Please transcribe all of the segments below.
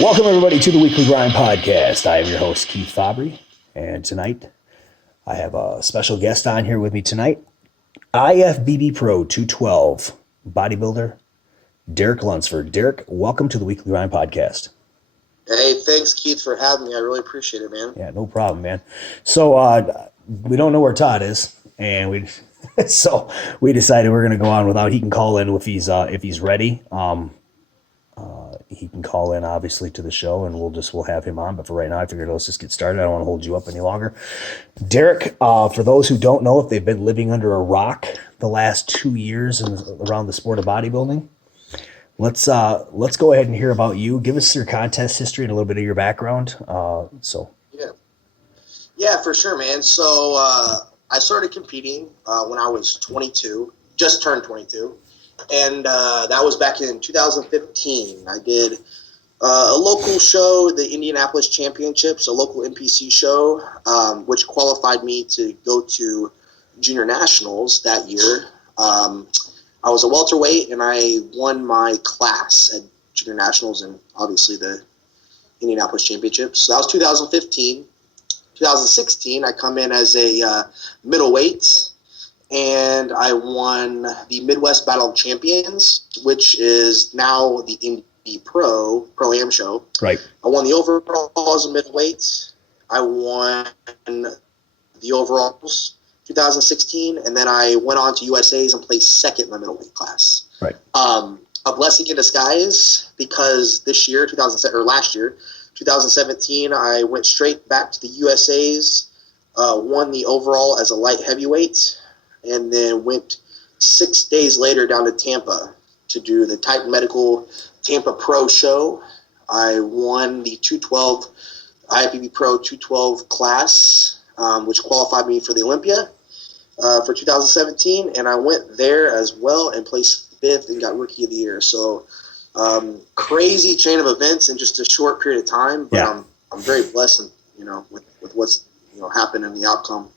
Welcome, everybody, to the Weekly Grind Podcast. I am your host, Keith Fabbri, and tonight I have a special guest on here with me tonight, IFBB Pro 212 bodybuilder, Derek Lunsford. Derek, welcome to the Weekly Grind Podcast. Hey, thanks, Keith, for having me. I really appreciate it, man. Yeah, no problem, man. So we don't know where Todd is, and we decided we're going to go on without. He can call in if he's ready. He can call in, obviously, to the show, and we'll have him on. But for right now, I figured let's just get started. I don't want to hold you up any longer. Derek, for those who don't know, if they've been living under a rock the last 2 years around the sport of bodybuilding, let's go ahead and hear about you. Give us your contest history and a little bit of your background. Yeah, for sure, man. So I started competing when I was 22, just turned 22. And that was back in 2015. I did a local show, the Indianapolis Championships, a local NPC show, which qualified me to go to Junior Nationals that year. I was a welterweight, and I won my class at Junior Nationals and obviously the Indianapolis Championships. So that was 2015. 2016, I come in as a middleweight, and I won the Midwest Battle of Champions, which is now the Indy Pro-Am show. Right. I won the overall as a middleweight. I won the overalls 2016, and then I went on to USA's and placed second in the middleweight class. Right. A blessing in disguise, because this year, last year, 2017, I went straight back to the USA's, won the overall as a light heavyweight, and then went 6 days later down to Tampa to do the Titan Medical Tampa Pro show. I won the 212 IFBB Pro 212 class, which qualified me for the Olympia for 2017, and I went there as well and placed fifth and got Rookie of the Year. So crazy chain of events in just a short period of time, but yeah. I'm very blessed, with what's happened in the outcome.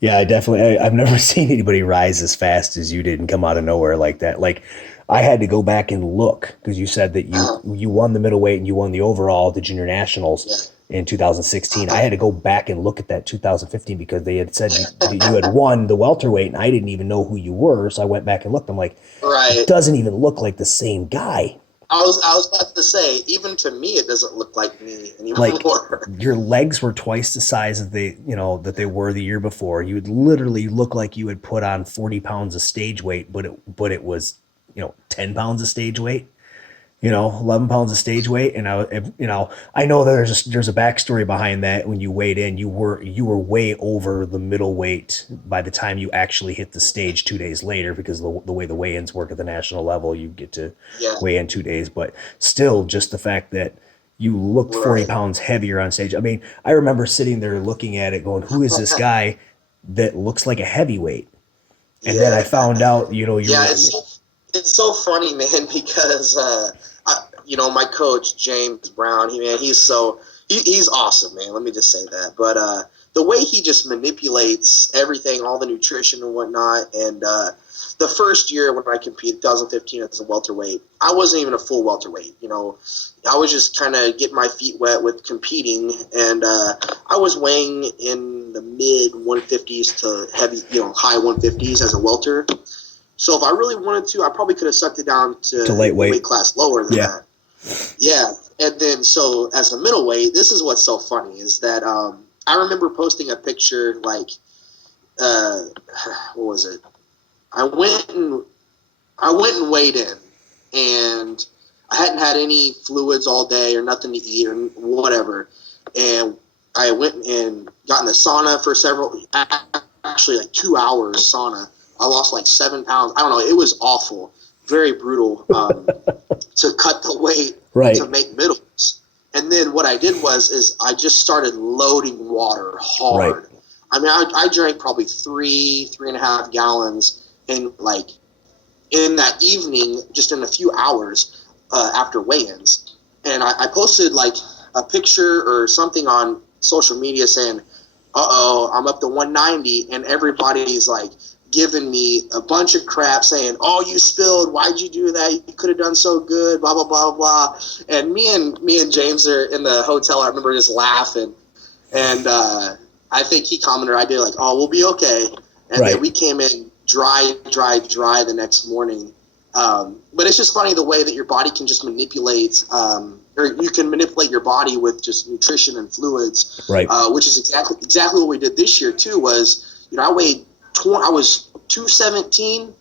Yeah, I've never seen anybody rise as fast as you did and come out of nowhere like that. Like, I had to go back and look, because you said that you won the middleweight and you won the overall at the Junior Nationals in 2016. I had to go back and look at that 2015 because they had said you had won the welterweight, and I didn't even know who you were. So I went back and looked. I'm like, right. It doesn't even look like the same guy. I was about to say, even to me, it doesn't look like me anymore. Like, your legs were twice the size that they were the year before. You would literally look like you had put on 40 pounds of stage weight, but it was 10 pounds of stage weight, 11 pounds of stage weight. And I know that there's a backstory behind that. When you weighed in, you were way over the middleweight by the time you actually hit the stage 2 days later, because the way the weigh-ins work at the national level, you get to weigh in 2 days. But still, just the fact that you looked 40 pounds heavier on stage. I mean, I remember sitting there looking at it going, who is this guy that looks like a heavyweight? And then I found out, it's so funny, man, because my coach James Brown, he's awesome, man. Let me just say that. But the way he just manipulates everything, all the nutrition and whatnot, and the first year when I competed, 2015, as a welterweight, I wasn't even a full welterweight. I was just kind of getting my feet wet with competing, and I was weighing in the mid 150s to heavy, high 150s as a welter. So if I really wanted to, I probably could have sucked it down to lightweight, weight class lower than that. Yeah. And then, so as a middleweight, this is what's so funny is that I remember posting a picture, like, what was it? I went and weighed in, and I hadn't had any fluids all day or nothing to eat or whatever. And I went and got in the sauna for actually like 2 hours sauna. I lost like 7 pounds. I don't know. It was awful. Very brutal to cut the weight to make middles. And then what I did is I just started loading water hard. Right. I mean, I drank probably 3.5 gallons in that evening, just in a few hours after weigh-ins. And I posted like a picture or something on social media saying, I'm up to 190, and everybody's like, giving me a bunch of crap saying, "Oh, you spilled. Why'd you do that? You could have done so good." Blah blah blah blah. And me and James are in the hotel. I remember just laughing, and I think he commented, I did, like, "Oh, we'll be okay." And then we came in dry the next morning. But it's just funny the way that your body can just manipulate, or you can manipulate your body with just nutrition and fluids, which is exactly what we did this year too. Was, you know, I was 217,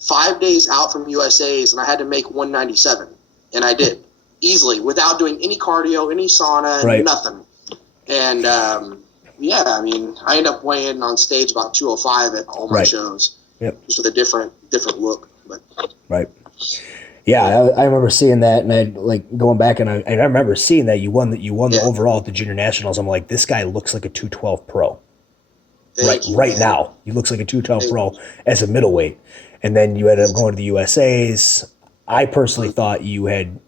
5 days out from USA's, and I had to make 197, and I did easily without doing any cardio, any sauna, nothing. And yeah, I mean, I ended up weighing on stage about 205 at all my shows, just with a different look. But yeah, I remember seeing that, and I like going back, and I remember seeing that you won the overall at the junior nationals. I'm like, this guy looks like a 212 pro. Right now, he looks like a 212 pro as a middleweight, and then you ended up going to the USA's. I personally thought you had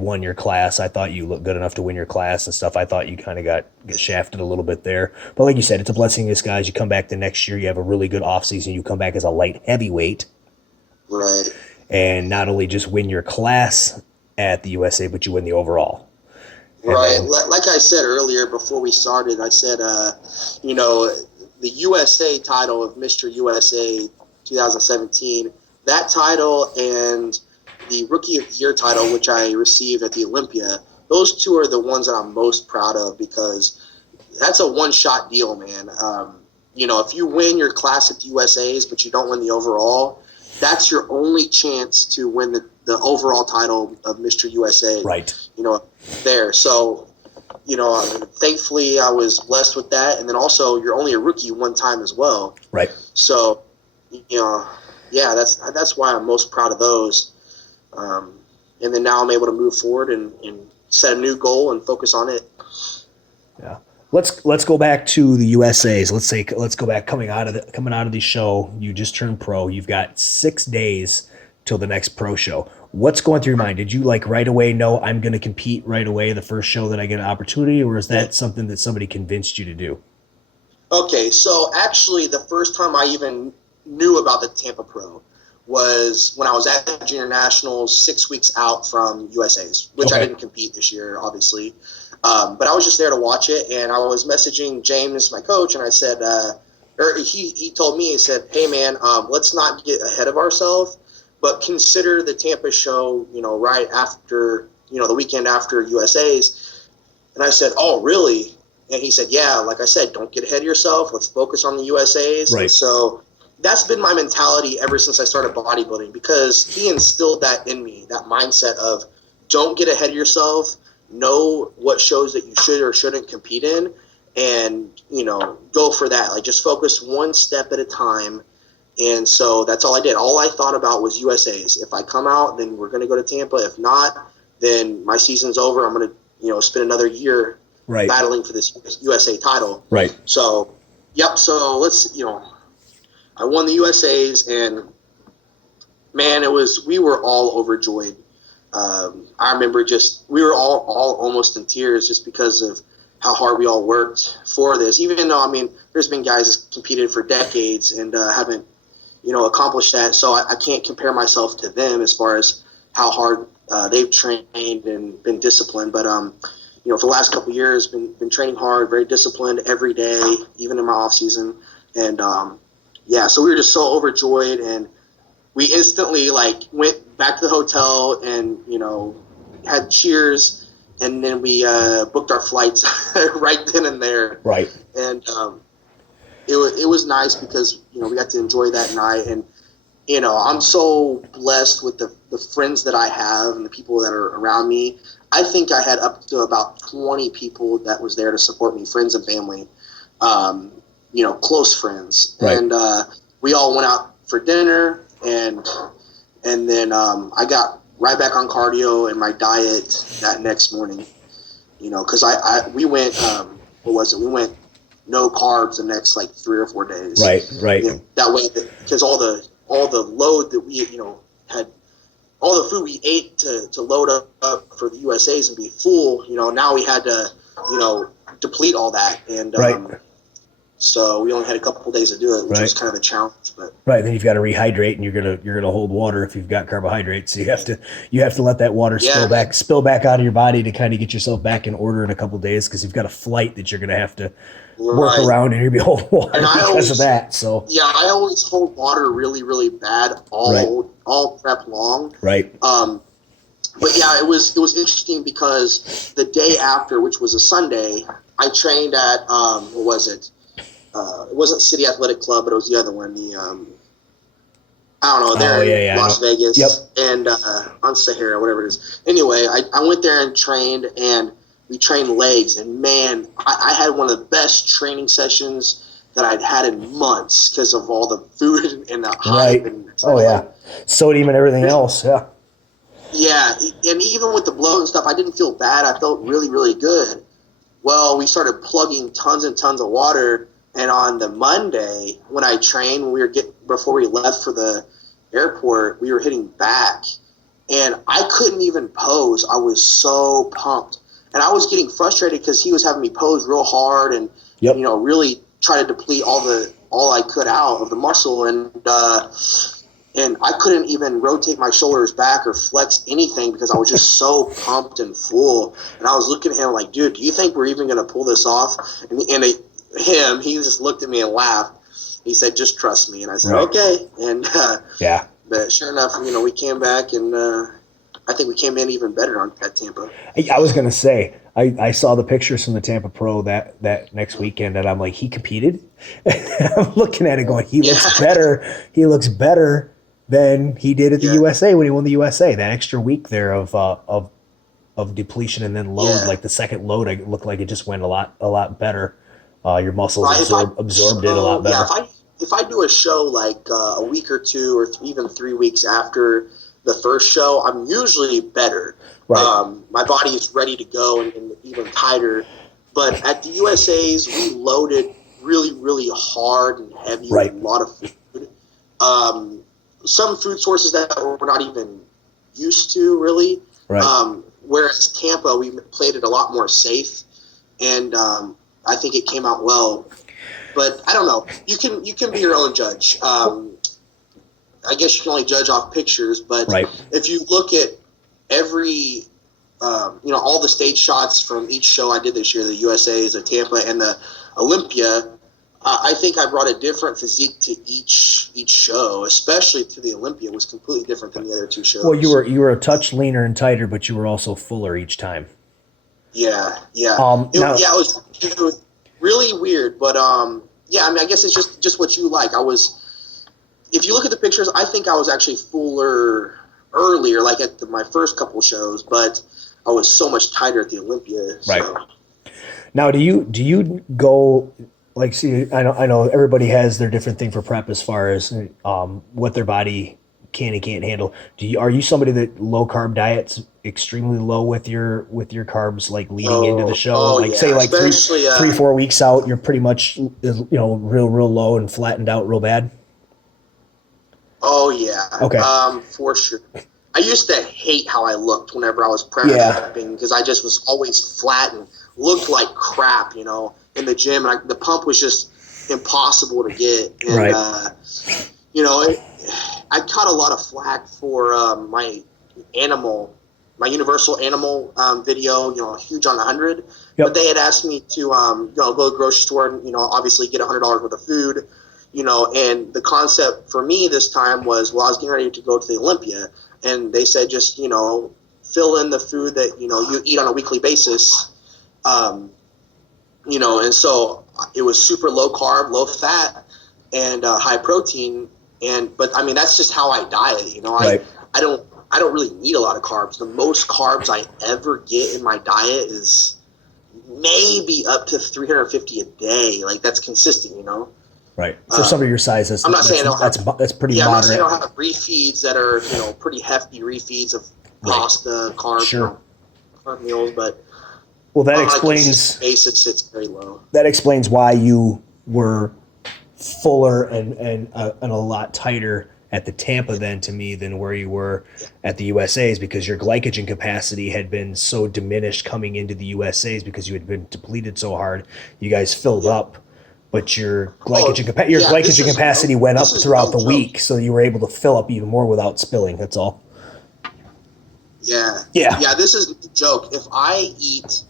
won your class. I thought you looked good enough to win your class and stuff. I thought you kind of got shafted a little bit there, but like you said, it's a blessing in disguise. You come back the next year, you have a really good off season. You come back as a light heavyweight, and not only just win your class at the USA, but you win the overall. Like I said earlier before we started, I said, you know, the USA title of Mr. USA 2017, that title and the Rookie of the Year title, which I received at the Olympia, those two are the ones that I'm most proud of, because that's a one-shot deal, man. You know, if you win your class at the USA's but you don't win the overall, that's your only chance to win the overall title of Mr. USA. You know, there. So, you know, thankfully I was blessed with that. And then also, you're only a rookie one time as well. So, you know, yeah, that's why I'm most proud of those. And then now I'm able to move forward and set a new goal and focus on it. Yeah. Let's go back to the USA's. Let's go back coming out of the show. You just turned pro. You've got 6 days till the next pro show. What's going through your mind? Did you like right away know I'm going to compete right away the first show that I get an opportunity, or is that something that somebody convinced you to do? Okay, so actually the first time I even knew about the Tampa Pro was when I was at Junior Nationals 6 weeks out from USA's, which I didn't compete this year, obviously. But I was just there to watch it, and I was messaging James, my coach, and I said, or he told me, he said, "Hey man, let's not get ahead of ourselves, but consider the Tampa show, you know, right after, you know, the weekend after USA's." And I said, "Oh, really?" And he said, "Yeah, like I said, don't get ahead of yourself. Let's focus on the USA's." And so that's been my mentality ever since I started bodybuilding, because he instilled that in me, that mindset of don't get ahead of yourself, know what shows that you should or shouldn't compete in, and, you know, go for that. Like, just focus one step at a time. And so that's all I did. All I thought about was USA's. If I come out, then we're going to go to Tampa. If not, then my season's over. I'm going to, you know, spend another year battling for this USA title. So, yep. So you know, I won the USA's, and man, we were all overjoyed. I remember we were all almost in tears just because of how hard we all worked for this. Even though, I mean, there's been guys that competed for decades and haven't, you know, accomplished that. So I can't compare myself to them as far as how hard they've trained and been disciplined. But, you know, for the last couple of years, been training hard, very disciplined every day, even in my off season. And, yeah, so we were just so overjoyed, and we instantly like went back to the hotel and, you know, had cheers, and then we booked our flights right then and there. And it was nice because, you know, we got to enjoy that night. And, you know, I'm so blessed with the friends that I have and the people that are around me. I think I had up to about 20 people that was there to support me, friends and family, you know, close friends. And we all went out for dinner, and then I got right back on cardio and my diet that next morning, you know, because we went, what was it? We went no carbs the next like 3 or 4 days. You know, that way, because all the load that we, you know, had, all the food we ate to load up for the USA's and be full, you know, now we had to, you know, deplete all that. And So we only had a couple of days to do it, which was kind of a challenge. But right, then you've got to rehydrate, and you're gonna hold water if you've got carbohydrates. So you have to let that water spill back out of your body to kind of get yourself back in order in a couple of days, because you've got a flight that you're gonna have to work around, and you'll be holding water because of that. So yeah, I always hold water really, really bad all prep long. Right. But yeah, it was interesting because the day after, which was a Sunday, I trained at what was it? It wasn't City Athletic Club, but it was the other one. The I don't know. They're in Las Vegas and on Sahara, whatever it is. Anyway, I went there and trained, and we trained legs. And man, I had one of the best training sessions that I'd had in months because of all the food and the hype. And sodium and everything else. Yeah. Yeah, and even with the bloat and stuff, I didn't feel bad. I felt really, really good. Well, we started plugging tons and tons of water, and on the Monday when I trained, before we left for the airport, we were hitting back, and I couldn't even pose. I was so pumped, and I was getting frustrated because he was having me pose real hard and really try to deplete all I could out of the muscle, and I couldn't even rotate my shoulders back or flex anything because I was just so pumped and full. And I was looking at him like, dude, do you think we're even going to pull this off? And he just looked at me and laughed. He said, just trust me. And I said, okay. And but sure enough, we came back, and I think we came in even better at Tampa. I was going to say, I saw the pictures from the Tampa Pro that next weekend, and I'm like, he competed? I'm looking at it going, he looks better. He looks better than he did at the USA when he won the USA. That extra week there of depletion and then load, like the second load, it looked like it just went a lot better. Your muscles absorbed it a lot better. Yeah, if I do a show like a week or two or even 3 weeks after the first show, I'm usually better. Right. My body is ready to go and even tighter. But at the USA's, we loaded really, really hard and heavy with a lot of food. Some food sources that we're not even used to, really. Right. Whereas Tampa, we played it a lot more safe, and I think it came out well. But I don't know. You can be your own judge. I guess you can only judge off pictures, but if you look at every, all the stage shots from each show I did this year, the USA's, the Tampa, and the Olympia, I think I brought a different physique to each show, especially to the Olympia. It was completely different than the other two shows. Well, you were a touch leaner and tighter, but you were also fuller each time. Yeah. It was really weird, but I guess it's just what you like. If you look at the pictures, I think I was actually fuller earlier, like at my first couple shows, but I was so much tighter at the Olympia. So. Right. Now, do you go? Like, see, I know everybody has their different thing for prep as far as what their body can and can't handle. Are you somebody that low carb diets extremely low with your carbs, like leading into the show? Say like 3-4 weeks out, you're pretty much real low and flattened out real bad. Oh yeah. Okay. For sure. I used to hate how I looked whenever I was prepping because I just was always flat and looked like crap, in the gym, and the pump was just impossible to get. And, I caught a lot of flack for my universal animal video, huge on 100. But they had asked me to go to the grocery store and, obviously get $100 worth of food, and the concept for me this time was, I was getting ready to go to the Olympia, and they said just, fill in the food that, you eat on a weekly basis. And so it was super low carb, low fat, and high protein. But I mean, that's just how I diet. I don't really need a lot of carbs. The most carbs I ever get in my diet is maybe up to 350 a day. Like, that's consistent, Right. For somebody your size, that's pretty moderate. I'm not saying I'll have refeeds that are, pretty hefty refeeds of pasta, carbs, carb meals, but well, that explains base. It's very low. That explains why you were fuller and a lot tighter at the Tampa to me than where you were at the USA's, because your glycogen capacity had been so diminished coming into the USA's because you had been depleted so hard. You guys filled up but your Oh, glycogen yeah, this is capacity went up this is throughout no the joke. week, so you were able to fill up even more without spilling. That's all. Yeah, Yeah. yeah, this is no joke. If I eat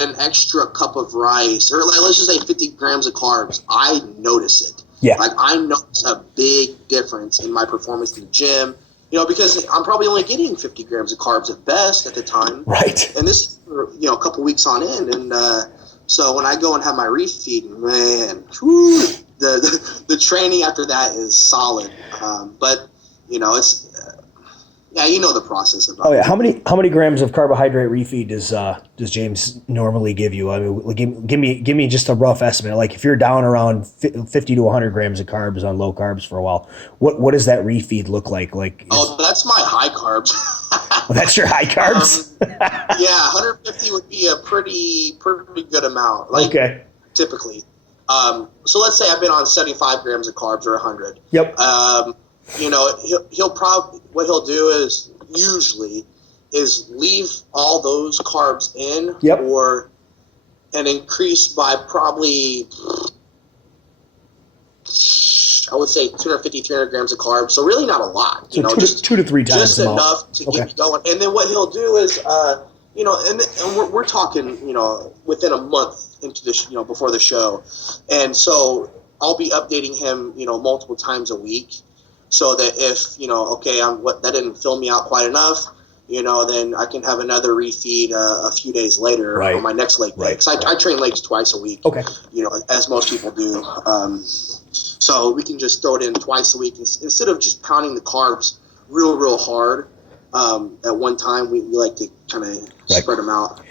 an extra cup of rice, or like, let's just say 50 grams of carbs, I notice it. Yeah. Like I notice a big difference in my performance in the gym. Because I'm probably only getting 50 grams of carbs at best at the time. Right. And this is a couple weeks on in, and so when I go and have my refeed, man, whew, the training after that is solid. But it's the process of. Oh yeah, how many grams of carbohydrate refeed does James normally give you? I mean, give me just a rough estimate. Like if you're down around 50 to 100 grams of carbs on low carbs for a while, what does that refeed look like? That's my high carbs. Well, that's your high carbs. 150 would be a pretty good amount. Okay. Typically. So let's say I've been on 75 grams of carbs or 100. Yep. He'll probably, what he'll do is usually leave all those carbs in. Yep. And increase by probably, I would say 250, 300 grams of carbs. So really not a lot, so two to three times just enough to get me going. And then what he'll do is, and we're talking, within a month into this, before the show. And so I'll be updating him, multiple times a week, so that if, that didn't fill me out quite enough, then I can have another refeed a few days later on my next leg day. Right. Because I train legs twice a week, Okay. As most people do. So we can just throw it in twice a week instead of just pounding the carbs real hard at one time. We like to kind of spread them out.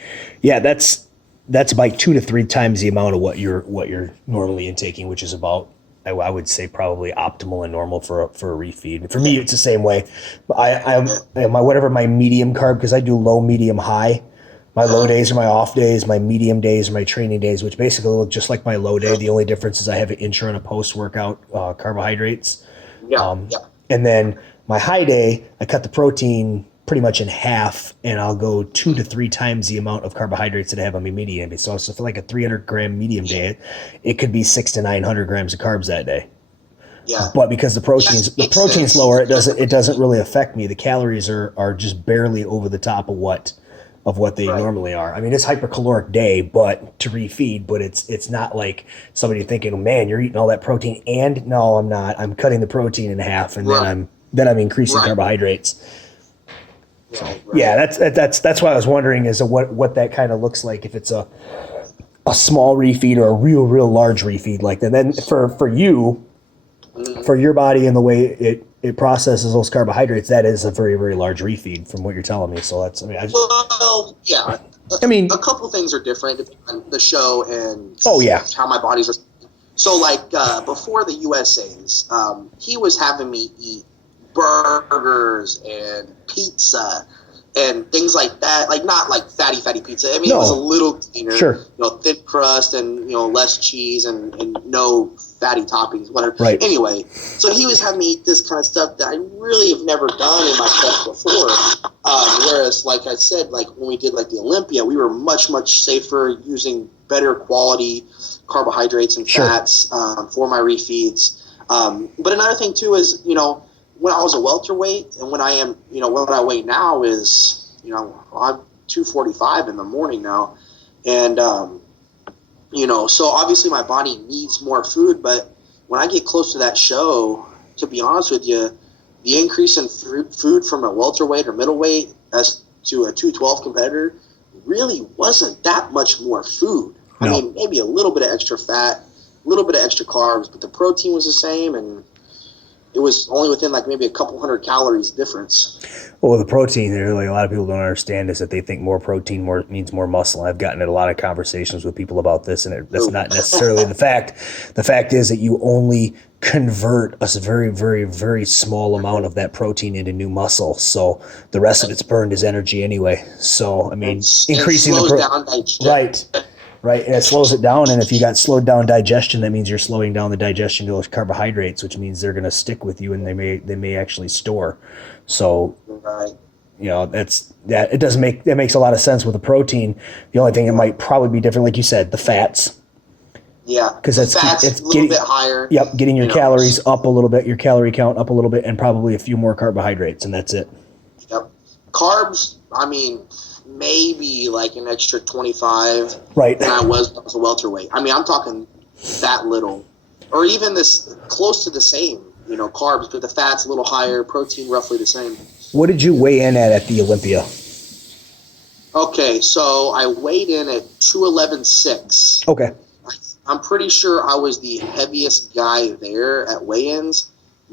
Yeah, that's about 2 to 3 times the amount of what you're normally intaking, which is about, I would say, probably optimal and normal for a refeed. For me, it's the same way. I'm whatever my medium carb, because I do low, medium, high. My low days are my off days. My medium days are my training days, which basically look just like my low day. The only difference is I have an intra and a post-workout carbohydrates. And then my high day, I cut the protein pretty much in half, and I'll go 2 to 3 times the amount of carbohydrates that I have on my medium day. So for like a 300 gram medium day, it could be 600 to 900 grams of carbs that day. Yeah. But because the protein's lower, it doesn't really affect me. The calories are just barely over the top of what they normally are. I mean, it's hypercaloric day, but to refeed, but it's not like somebody thinking, man, you're eating all that protein. And no, I'm not. I'm cutting the protein in half, and then I'm increasing carbohydrates. So that's why I was wondering as to what that kind of looks like, if it's a small refeed or a real large refeed like that. Then for you, for your body and the way it processes those carbohydrates, that is a very large refeed from what you're telling me. So that's, a couple things are different depending on the show and how my body's. So like before the USA's, he was having me eat burgers and pizza and things like that, like not like fatty pizza. I mean, it was a little cleaner, thin crust and less cheese and no fatty toppings, whatever. Right. Anyway, so he was having me eat this kind of stuff that I really have never done in my stuff before. Whereas, like I said, like when we did like the Olympia, we were much safer, using better quality carbohydrates and fats for my refeeds. But another thing too is when I was a welterweight and when I am, what I weigh now is, I'm 245 in the morning now. And, so obviously my body needs more food, but when I get close to that show, to be honest with you, the increase in food from a welterweight or middleweight as to a 212 competitor really wasn't that much more food. No. I mean, maybe a little bit of extra fat, a little bit of extra carbs, but the protein was the same, and it was only within like maybe a couple hundred calories difference. Well, the protein, really, a lot of people don't understand is that they think more protein means more muscle. I've gotten in a lot of conversations with people about this, and that's not necessarily the fact. The fact is that you only convert a very small amount of that protein into new muscle. So the rest of it's burned as energy anyway. So I mean, increasing the Right, and it slows it down, and if you got slowed down digestion, that means you're slowing down the digestion to those carbohydrates, which means they're going to stick with you, and they may actually store. So, that makes a lot of sense with the protein. The only thing that might probably be different, like you said, the fats. Yeah, because the that's fat's it's a little getting bit higher. getting your you know. calories up a little bit, your calorie count up a little bit, and probably a few more carbohydrates, and that's it. Yep. Carbs, I mean, maybe like an extra 25 Right. than I was a welterweight. I mean, I'm talking that little, or even this close to the same. Carbs, but the fat's a little higher, protein roughly the same. What did you weigh in at the Olympia? Okay, so I weighed in at 211.6. Okay. I'm pretty sure I was the heaviest guy there at weigh-ins,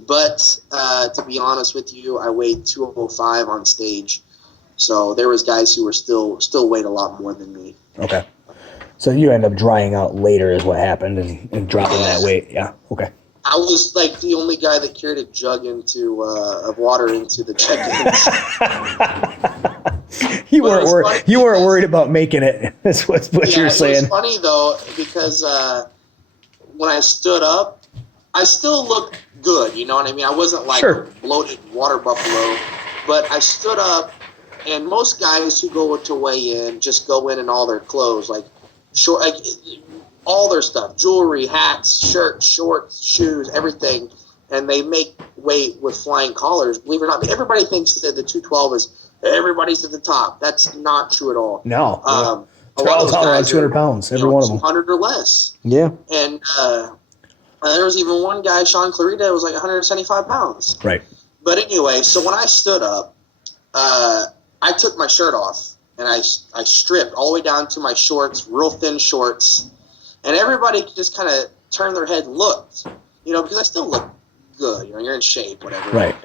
but to be honest with you, I weighed 205 on stage. So there was guys who were still weighed a lot more than me. Okay. So you end up drying out later is what happened and dropping that weight. Yeah. Okay. I was like the only guy that carried a jug of water into the check-ins. You weren't worried about making it. That's what you're saying. It was funny though because when I stood up, I still looked good. You know what I mean? I wasn't like a bloated water buffalo, but I stood up, and most guys who go to weigh in just go in all their clothes, like short, like all their stuff, jewelry, hats, shirts, shorts, shoes, everything, and they make weight with flying collars. Believe it or not, I mean, everybody thinks that the 212 is everybody's at the top. That's not true at all. No. A lot of those guys around 200 pounds, every one of them. 200 or less. Yeah. And there was even one guy, Sean Clarita, was like 175 pounds. Right. But anyway, so when I stood up, I took my shirt off and I stripped all the way down to my shorts, real thin shorts. And everybody just kind of turned their head and looked, because I still look good. You're in shape, whatever. Right.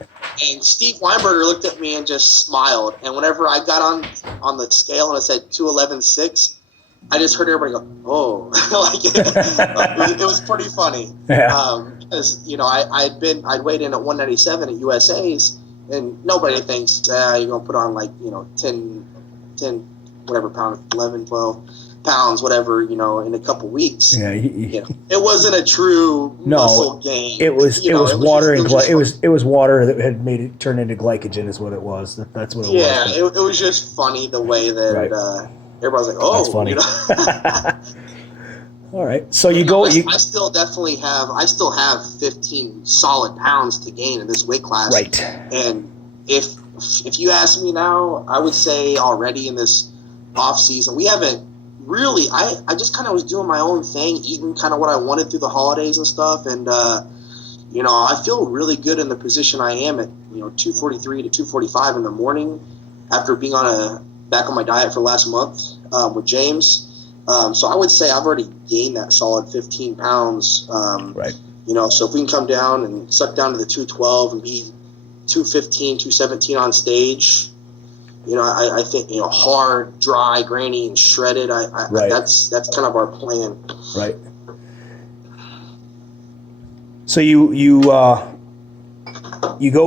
And Steve Weinberger looked at me and just smiled. And whenever I got on the scale and it said 211.6, I just heard everybody go, "Oh!" It was pretty funny. Yeah. Because I'd weighed in at 197 at USA's, and nobody thinks you're gonna put on 10 whatever pounds, 11, 12 pounds, whatever, in a couple weeks. Yeah. It wasn't a true muscle gain. It was water it was water that had made it turn into glycogen is what it was. That's what it was. Yeah, it was just funny the way that everybody's like, "Oh, that's funny." All right. So you go. I still have 15 solid pounds to gain in this weight class. Right. And if you ask me now, I would say already in this off season, we haven't really. I just kind of was doing my own thing, eating kind of what I wanted through the holidays and stuff, and I feel really good in the position I am at. 243 to 245 in the morning after being back on my diet for the last month with James. So I would say I've already gained that solid 15 pounds. Right. So if we can come down and suck down to the 212 and be 215, 217 on stage, I think, hard, dry, grainy, and shredded. Right. That's kind of our plan. Right. So you go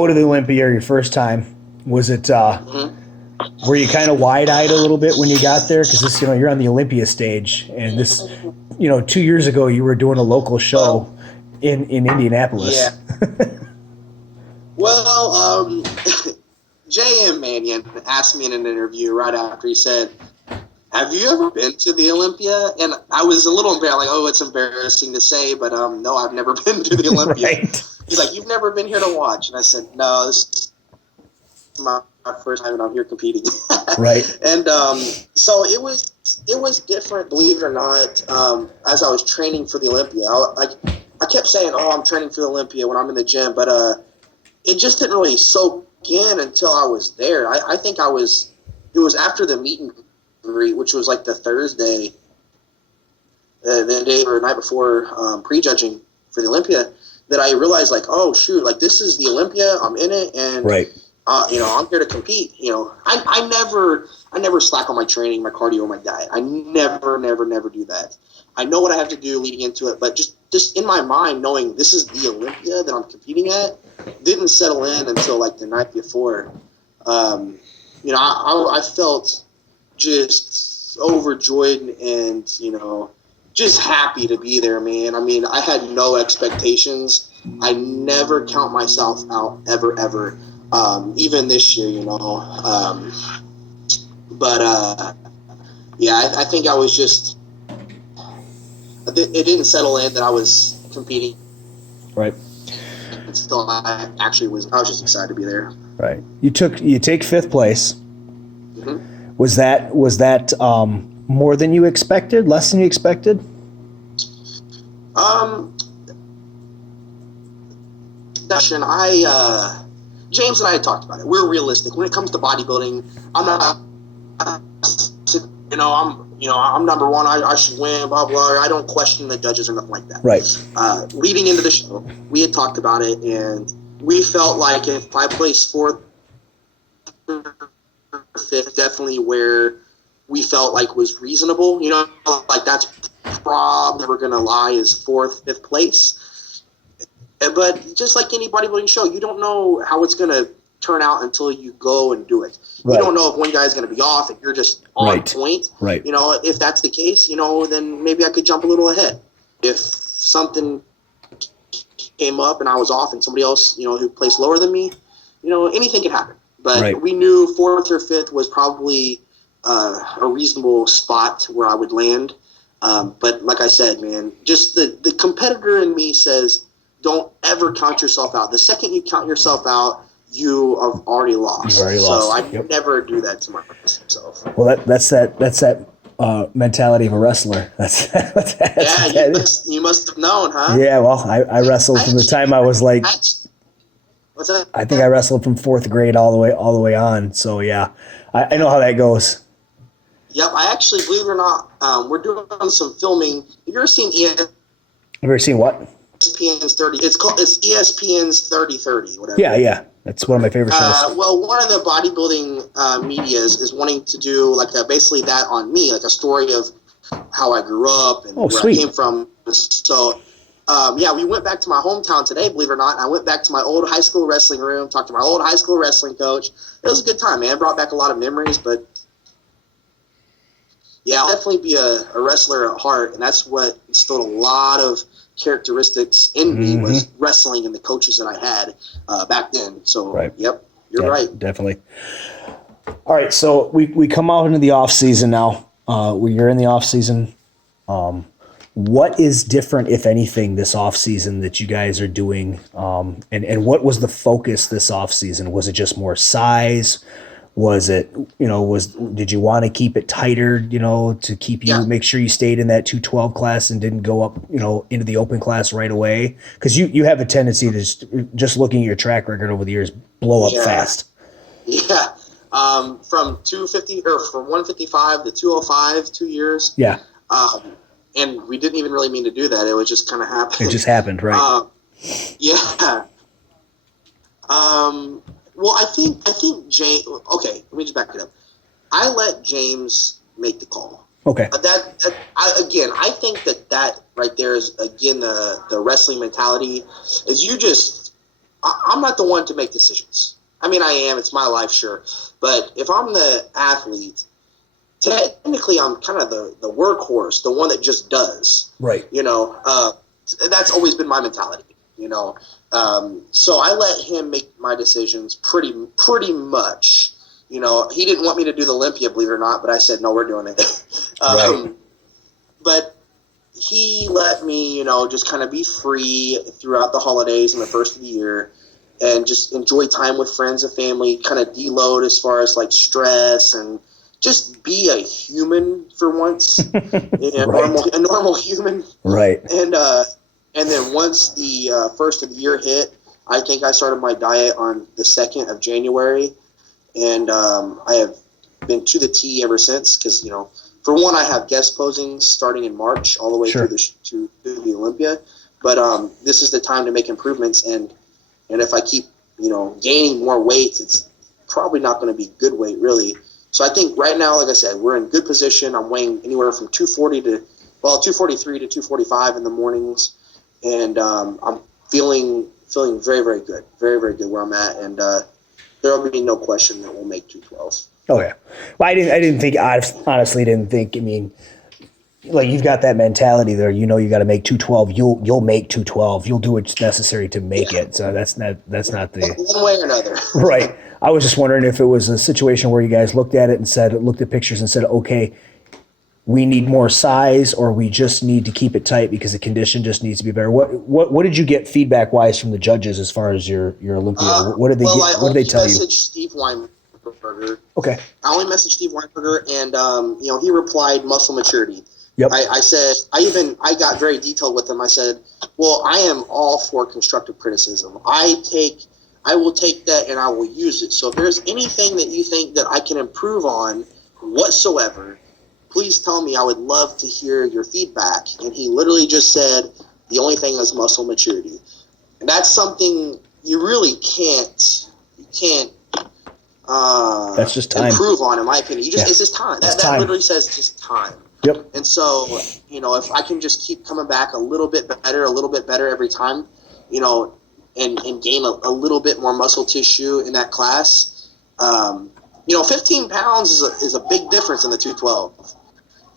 to the Olympia your first time. Was it? Were you kind of wide-eyed a little bit when you got there? Because this, you're on the Olympia stage, and this, 2 years ago you were doing a local show in Indianapolis. Yeah. Well, J.M. Mannion asked me in an interview right after. He said, "Have you ever been to the Olympia?" And I was a little embarrassed, like, "Oh, it's embarrassing to say, but no, I've never been to the Olympia." Right. He's like, "You've never been here to watch?" And I said, "No, this is my first time and I'm here competing." Right. And so it was different, believe it or not. As I was training for the Olympia, I kept saying, "Oh, I'm training for the Olympia" when I'm in the gym, but it just didn't really soak in until I was there. I think it was after the meet and greet, which was like the Thursday, the day or night before prejudging for the Olympia, that I realized, like, oh shoot, like this is the Olympia, I'm in it, and right. I'm here to compete. I never slack on my training, my cardio, my diet. I never do that. I know what I have to do leading into it, but just in my mind, knowing this is the Olympia that I'm competing at, didn't settle in until like the night before. I felt just overjoyed and just happy to be there, man. I mean, I had no expectations. I never count myself out ever. Even this year, I think I was just, it didn't settle in that I was competing. Right. Until I was just excited to be there. Right. You take 5th place. Mm-hmm. Was that more than you expected? Less than you expected? James and I had talked about it. We're realistic when it comes to bodybuilding. I'm not, I'm number one. I should win. Blah blah. I don't question the judges or nothing like that. Right. Leading into the show, we had talked about it, and we felt like if I placed 4th, 5th, definitely where we felt like was reasonable. Like that's probably we're gonna lie is 4th, 5th place. But just like any bodybuilding show, you don't know how it's going to turn out until you go and do it. Right. You don't know if one guy's going to be off and you're just on point. Right. If that's the case, then maybe I could jump a little ahead. If something came up and I was off and somebody else, who placed lower than me, anything could happen. But we knew 4th or 5th was probably a reasonable spot where I would land. But like I said, man, just the competitor in me says, don't ever count yourself out. The second you count yourself out, you have already lost. So I never do that to myself. Well, that's that mentality of a wrestler. You must have known, huh? Yeah, well, I wrestled from the time I was like. What's that? I think I wrestled from 4th grade all the way on. So yeah, I know how that goes. Yep, I actually, believe it or not, we're doing some filming. Have you ever seen Have you ever seen what? ESPN's 30. It's ESPN's 30-30, whatever. Yeah. That's one of my favorite shows. Well, one of the bodybuilding medias is wanting to do basically that on me, like a story of how I grew up and where I came from. So, we went back to my hometown today, believe it or not. I went back to my old high school wrestling room, talked to my old high school wrestling coach. It was a good time, man. It brought back a lot of memories, but yeah, I'll definitely be a wrestler at heart, and that's what instilled a lot of characteristics in me was wrestling and the coaches that I had back then. So, yep, you're right. Definitely. All right, so we come out into the off season now. You're in the off season. What is different, if anything, this off season that you guys are doing? And what was the focus this off season? Was it just more size? Was it, did you want to keep it tighter, to keep you, make sure you stayed in that 212 class and didn't go up, into the open class right away? Because you have a tendency to just looking at your track record over the years, blow up fast. Yeah. From 250 or from 155 to 205, 2 years. Yeah. And we didn't even really mean to do that. It was just kind of happened. It just happened, right? Yeah. Well, I think James. Okay, let me just back it up. I let James make the call. Okay. I think that right there is again the wrestling mentality is you just. I'm not the one to make decisions. I mean, I am. It's my life, sure. But if I'm the athlete, technically I'm kind of the workhorse, the one that just does. Right. That's always been my mentality. So I let him make my decisions pretty much. He didn't want me to do the Olympia, believe it or not, but I said, no, we're doing it. But he let me, just kind of be free throughout the holidays and the first of the year and just enjoy time with friends and family, kind of deload as far as like stress and just be a human for once, a normal human. Right. And then once the first of the year hit, I think I started my diet on the 2nd of January. And I have been to the T ever since because, for one, I have guest posings starting in March all the way through to the Olympia. But this is the time to make improvements. And if I keep, gaining more weight, it's probably not going to be good weight, really. So I think right now, like I said, we're in good position. I'm weighing anywhere from 243 to 245 in the mornings. And I'm feeling very, very good. Very, very good where I'm at. And there will be no question that we'll make 212. Oh, yeah. Well, I didn't think, honestly, I mean, like you've got that mentality there. You got to make 212. You'll make 212. You'll do what's necessary to make it. So that's not the one way or another. Right. I was just wondering if it was a situation where you guys looked at pictures and said, okay, we need more size, or we just need to keep it tight because the condition just needs to be better? What did you get feedback wise from the judges as far as your Olympia? What did they what did they tell you? I messaged Steve Weinberger. Okay. I only messaged Steve Weinberger, and he replied muscle maturity. Yep. I said, I got very detailed with him. I said, well, I am all for constructive criticism. I will take that and I will use it. So if there's anything that you think that I can improve on whatsoever, please tell me. I would love to hear your feedback. And he literally just said, the only thing is muscle maturity. And that's something you really can't that's just time. Improve on, in my opinion. It's just time. That literally says just time. Yep. And so, if I can just keep coming back a little bit better every time, and gain a little bit more muscle tissue in that class, 15 pounds is a big difference in the 212.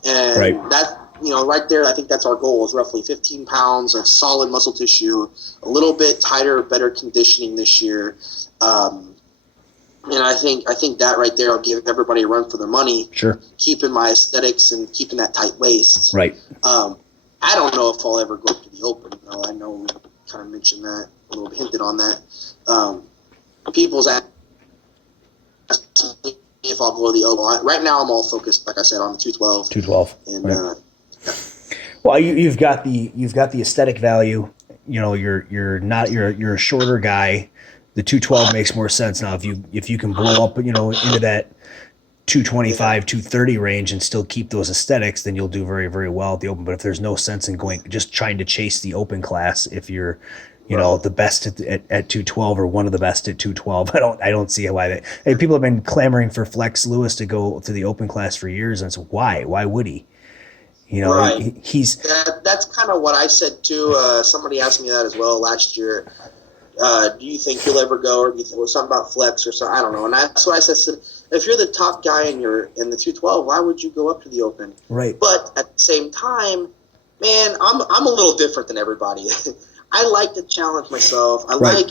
And right. That, right there, I think that's our goal, is roughly 15 pounds of solid muscle tissue, a little bit tighter, better conditioning this year. And I think that right there will give everybody a run for their money. Sure. Keeping my aesthetics and keeping that tight waist. Right. I don't know if I'll ever go to the open, though. I know we kind of mentioned that, a little bit hinted on that. People's asking me if I'll go to the open. Right now, I'm all focused, like I said, on the 212. 212. And right. Well, you've got the aesthetic value. You're a shorter guy. The 212 makes more sense now. If you can blow up, into that 225, 230 range and still keep those aesthetics, then you'll do very, very well at the open. But if there's no sense in just trying to chase the open class, if you're, the best at 212 or one of the best at 212, I don't see why that. Hey, people have been clamoring for Flex Lewis to go to the open class for years, and so why would he? Right. He's that's kind of what I said too. Somebody asked me that as well last year. Do you think you'll ever go, or do you think something about flex or something? I don't know. And that's what I said. If you're the top guy in the 212, why would you go up to the open? Right. But at the same time, man, I'm a little different than everybody. I like to challenge myself. I like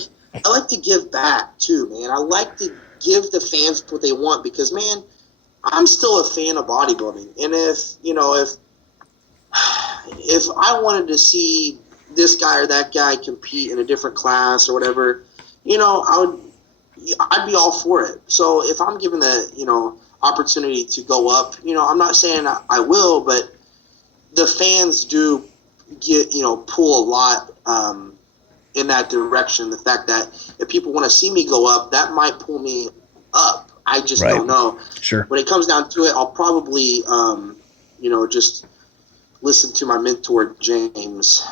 to give back too, man. I like to give the fans what they want, because, man, I'm still a fan of bodybuilding. And if I wanted to see this guy or that guy compete in a different class or whatever, I'd be all for it. So if I'm given the, opportunity to go up, I'm not saying I will, but the fans do get, pull a lot in that direction. The fact that if people want to see me go up, that might pull me up. I just don't know. Sure. When it comes down to it, I'll probably, just listen to my mentor, James,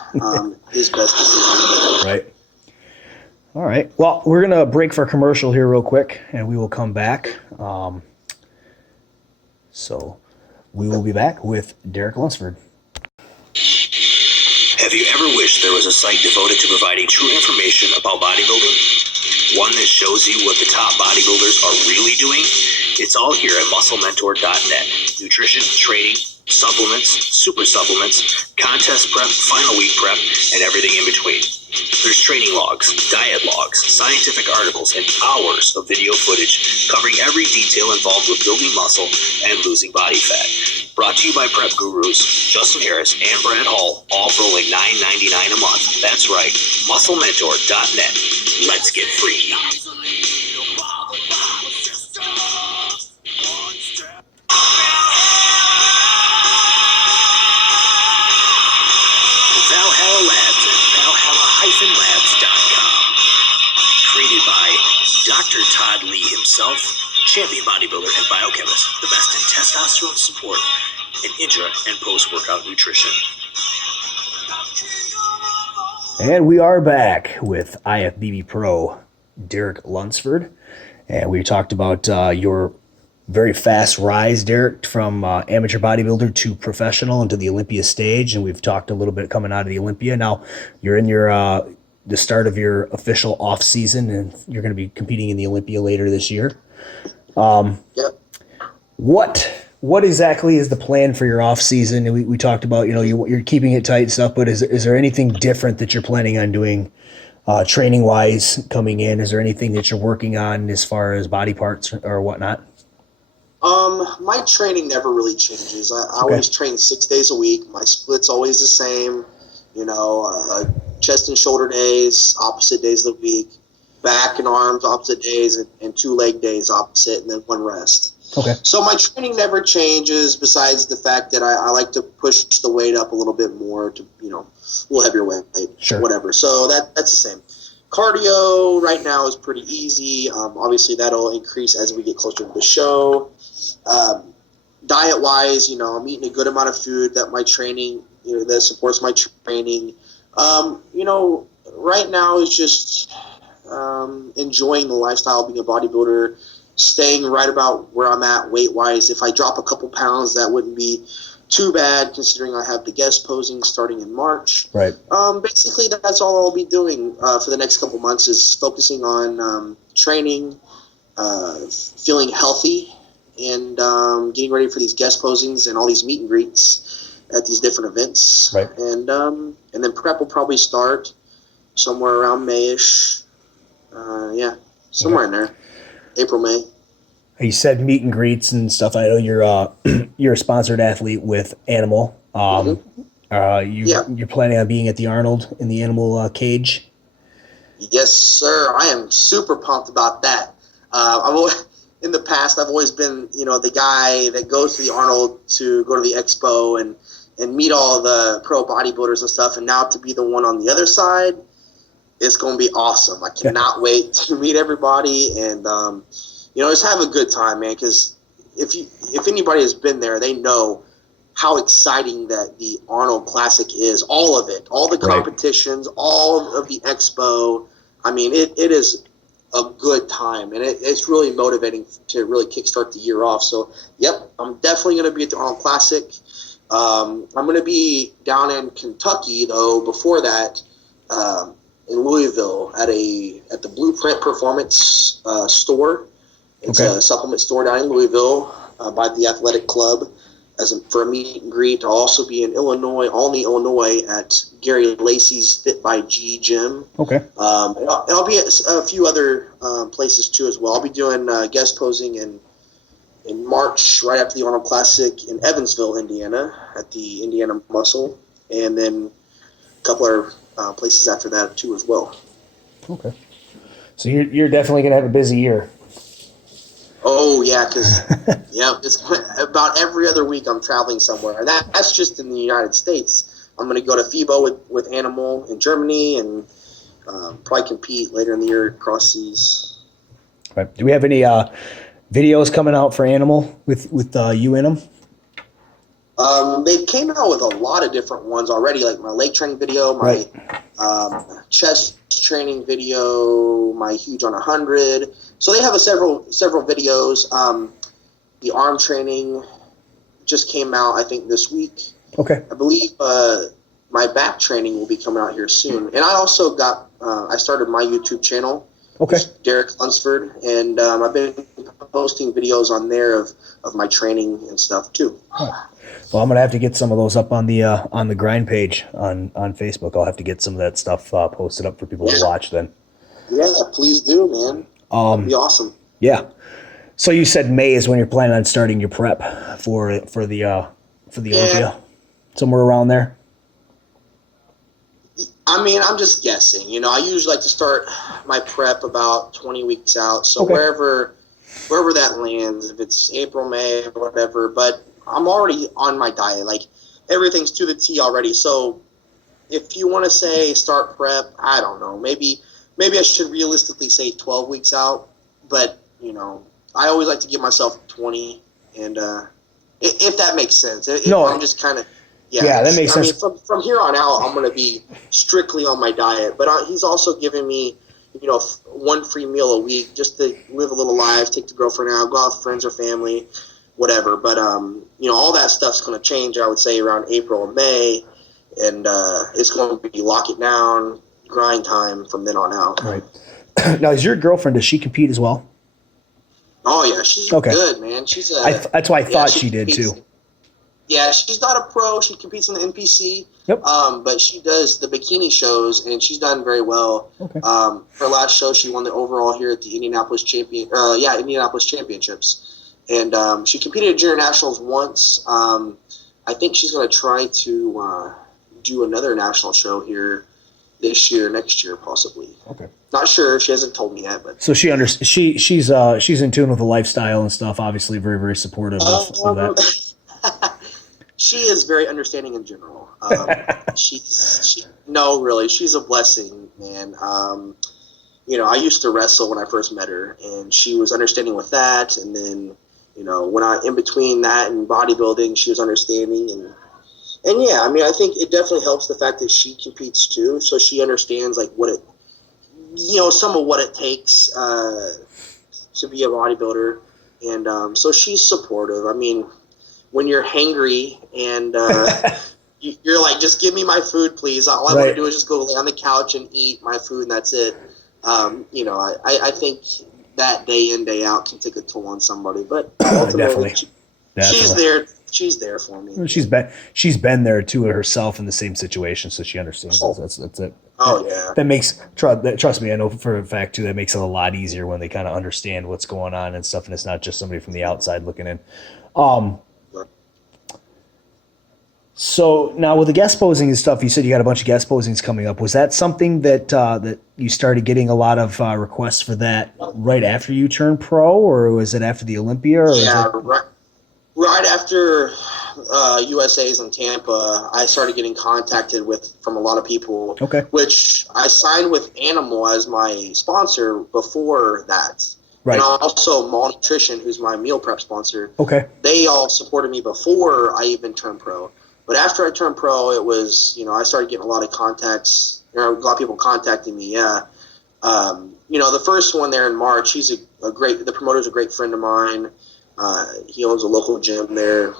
his best decision. Right. All right. Well, we're going to break for a commercial here real quick, and we will come back. So we will be back with Derek Lunsford. Have you ever wished there was a site devoted to providing true information about bodybuilding? One that shows you what the top bodybuilders are really doing? It's all here at musclementor.net. Nutrition, training, supplements, super supplements, contest prep, final week prep, and everything in between. There's training logs, diet logs, scientific articles, and hours of video footage covering every detail involved with building muscle and losing body fat. Brought to you by prep gurus Justin Harris and Brad Hall, all for only $9.99 a month. That's right, musclementor.net. Let's get free. Valhalla Labs at Valhalla-Labs.com. Created by Doctortoddlee himself, champion bodybuilder and biochemist, the best in testosterone support and intra and post-workout nutrition. And we are back with IFBB Pro Derek Lunsford, and we talked about your very fast rise, Derek, from amateur bodybuilder to professional into the Olympia stage, and we've talked a little bit coming out of the Olympia. Now you're in your the start of your official off season, and you're going to be competing in the Olympia later this year. Yep. What exactly is the plan for your off season? We talked about you're keeping it tight and stuff, but is there anything different that you're planning on doing training wise coming in? Is there anything that you're working on as far as body parts or whatnot? My training never really changes. I always train 6 days a week. My split's always the same. Chest and shoulder days, opposite days of the week. Back and arms, opposite days, and 2 leg days opposite, and then 1 rest. Okay. So my training never changes, besides the fact that I like to push the weight up a little bit more to, a little heavier weight, sure, whatever. So that's the same. Cardio right now is pretty easy. Obviously, that'll increase as we get closer to the show. Diet-wise, I'm eating a good amount of food that my training, that supports my training. Right now is just enjoying the lifestyle of being a bodybuilder, staying right about where I'm at weight-wise. If I drop a couple pounds, that wouldn't be too bad, considering I have the guest posing starting in March. Right. Basically, that's all I'll be doing for the next couple months, is focusing on training, feeling healthy, and getting ready for these guest posings and all these meet and greets at these different events. Right. And then prep will probably start somewhere around May-ish. Somewhere in there. April, May. You said meet and greets and stuff. I know you're a sponsored athlete with Animal. You're planning on being at the Arnold in the Animal cage? Yes, sir. I am super pumped about that. In the past, I've always been, the guy that goes to the Arnold to go to the expo and meet all the pro bodybuilders and stuff. And now to be the one on the other side, it's going to be awesome. I cannot wait to meet everybody and, just have a good time, man. Because if anybody has been there, they know how exciting that the Arnold Classic is. All of it, all the competitions, all of the expo. I mean, it is a good time, and it's really motivating to really kickstart the year off. So, yep, I'm definitely going to be at the Arnold Classic. I'm going to be down in Kentucky, though, before that, in Louisville at the Blueprint Performance store. It's a supplement store down in Louisville by the athletic club for a meet and greet. I'll also be in Olney, Illinois at Gary Lacey's Fit by G gym. Okay. And I'll be at a few other places too as well. I'll be doing guest posing in March right after the Arnold Classic in Evansville, Indiana at the Indiana Muscle, and then a couple other places after that too as well. Okay. So you're definitely going to have a busy year. Oh, yeah, because it's about every other week I'm traveling somewhere. And that's just in the United States. I'm going to go to FIBO with Animal in Germany and probably compete later in the year across seas. Right. Do we have any videos coming out for Animal with you in them? They came out with a lot of different ones already, like my leg training video, my chest training video, my huge on 100. So they have several videos. The arm training just came out, I think, this week. Okay. I believe my back training will be coming out here soon. And I also I started my YouTube channel. Okay. Derek Lunsford, and I've been posting videos on there of my training and stuff too. Right. Well, I'm gonna have to get some of those up on the grind page on Facebook. I'll have to get some of that stuff posted up for people to watch then. Yeah, please do, man. That'd be awesome. Yeah. So you said May is when you're planning on starting your prep for the Olympia, somewhere around there. I mean, I'm just guessing. I usually like to start my prep about 20 weeks out. So wherever that lands, if it's April, May, or whatever. But I'm already on my diet. Like, everything's to the T already. So if you want to say start prep, I don't know. Maybe I should realistically say 12 weeks out. But, I always like to give myself 20. And if that makes sense. I'm just kind of... Yeah, that makes sense. I mean, from here on out, I'm going to be strictly on my diet. But he's also giving me, one free meal a week just to live a little life, take the girlfriend out, go out with friends or family, whatever. But, all that stuff's going to change, I would say, around April or May. And it's going to be lock it down, grind time from then on out. Right. Now, is your girlfriend, does she compete as well? Oh, yeah. She's good, man. She's that's why I thought she did, too. Yeah, she's not a pro. She competes in the NPC. Yep. But she does the bikini shows, and she's done very well. Okay. Her last show, she won the overall here at the Indianapolis Championships, And she competed at junior nationals once. I think she's going to try to do another national show here this year, next year, possibly. Okay. Not sure. She hasn't told me yet, but so she's in tune with the lifestyle and stuff. Obviously, very very supportive of that. She is very understanding in general. Really, she's a blessing, man. I used to wrestle when I first met her, and she was understanding with that. And then, when in between that and bodybuilding, she was understanding. And yeah, I mean, I think it definitely helps the fact that she competes too. So she understands like some of what it takes to be a bodybuilder. And so she's supportive. I mean, when you're hangry and you're like, just give me my food, please. All I want to do is just go lay on the couch and eat my food, and that's it. I think that day in, day out can take a toll on somebody, but ultimately, she's there. She's there for me. She's been there too herself in the same situation, so she understands. That's it. Oh yeah. That makes trust me, I know for a fact too. That makes it a lot easier when they kind of understand what's going on and stuff, and it's not just somebody from the outside looking in. So now with the guest posing and stuff, you said you got a bunch of guest posings coming up. Was that something that you started getting a lot of requests for that right after you turned pro, or was it after the Olympia? Right after USA's in Tampa, I started getting contacted from a lot of people. Okay. Which I signed with Animal as my sponsor before that. Right. And also Mall Nutrition, who's my meal prep sponsor. Okay. They all supported me before I even turned pro. But after I turned pro, it was, I started getting a lot of contacts, a lot of people contacting me, yeah. The first one there in March, the promoter's a great friend of mine. He owns a local gym there.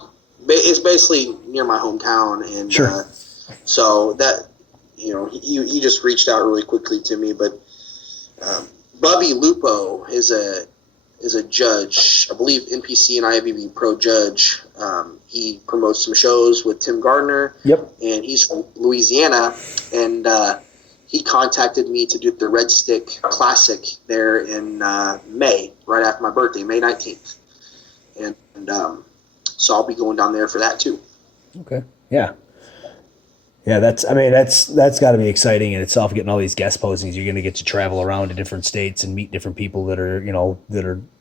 It's basically near my hometown. And sure. So that, he just reached out really quickly to me. But Bubby Lupo is a judge, I believe NPC and IFBB pro judge. He promotes some shows with Tim Gardner. Yep. And he's from Louisiana. And he contacted me to do the Red Stick Classic there in May, right after my birthday, May 19th. And so I'll be going down there for that too. Okay. Yeah. Yeah, that's got to be exciting in itself. Getting all these guest postings, you're going to get to travel around to different states and meet different people that are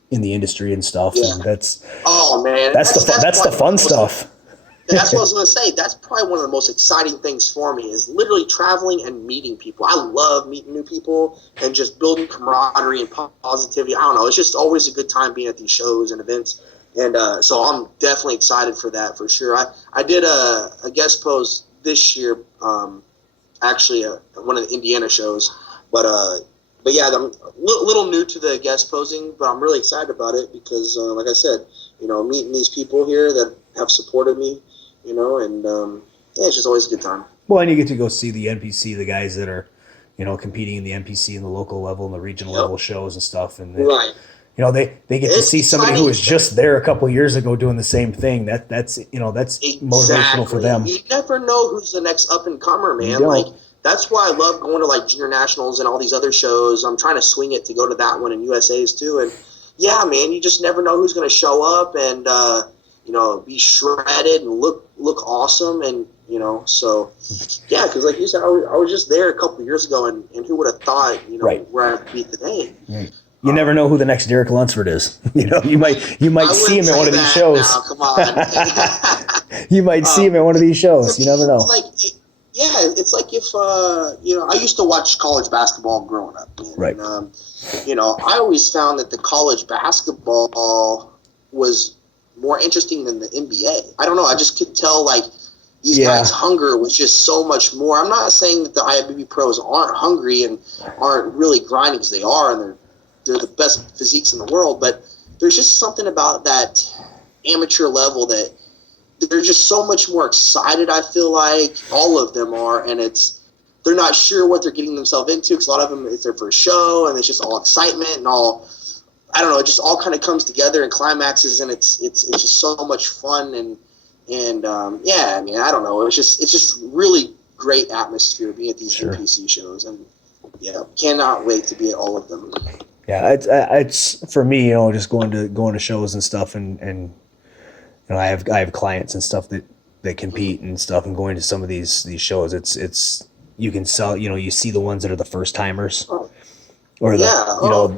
in the industry and stuff. Yeah. And that's the fun stuff. That's what I was going to say. That's probably one of the most exciting things for me is literally traveling and meeting people. I love meeting new people and just building camaraderie and positivity. I don't know. It's just always a good time being at these shows and events. And so I'm definitely excited for that for sure. I did a guest post this year, actually one of the Indiana shows, but yeah, I'm a little new to the guest posing, but I'm really excited about it because, like I said, meeting these people here that have supported me, and yeah, it's just always a good time. Well, and you get to go see the NPC, the guys that are, competing in the NPC and the local level and the regional level shows and stuff, and right. They get to see somebody who was just there a couple of years ago doing the same thing. That's exactly. Motivational for them. You never know who's the next up and comer, man. Like that's why I love going to like junior nationals and all these other shows. I'm trying to swing it to go to that one in USA's too. And yeah, man, you just never know who's going to show up and be shredded and look awesome. And so yeah, because like you said, I was just there a couple of years ago, and who would have thought where I'd be today. Right. You never know who the next Derek Lunsford is. You might see him at one of these shows. Now, come on. You might see him at one of these shows. You never know. It's like if I used to watch college basketball growing up. Right. And, I always found that the college basketball was more interesting than the NBA. I don't know. I just could tell like these guys' hunger was just so much more. I'm not saying that the IFBB pros aren't hungry and aren't really grinding, because they are, and they're the best physiques in the world, but there's just something about that amateur level that they're just so much more excited. I feel like all of them are, and they're not sure what they're getting themselves into, because a lot of them, it's their first show, and it's just all excitement and all, I don't know, it just all kind of comes together and climaxes, and it's just so much fun, and yeah, I mean, I don't know, it's just really great atmosphere being at these NPC shows, and yeah, cannot wait to be at all of them. Yeah, it's for me, just going to shows and stuff, and I have clients and stuff that compete and stuff, and going to some of these shows, it's you can sell, you see the ones that are the first timers, Oh, or yeah.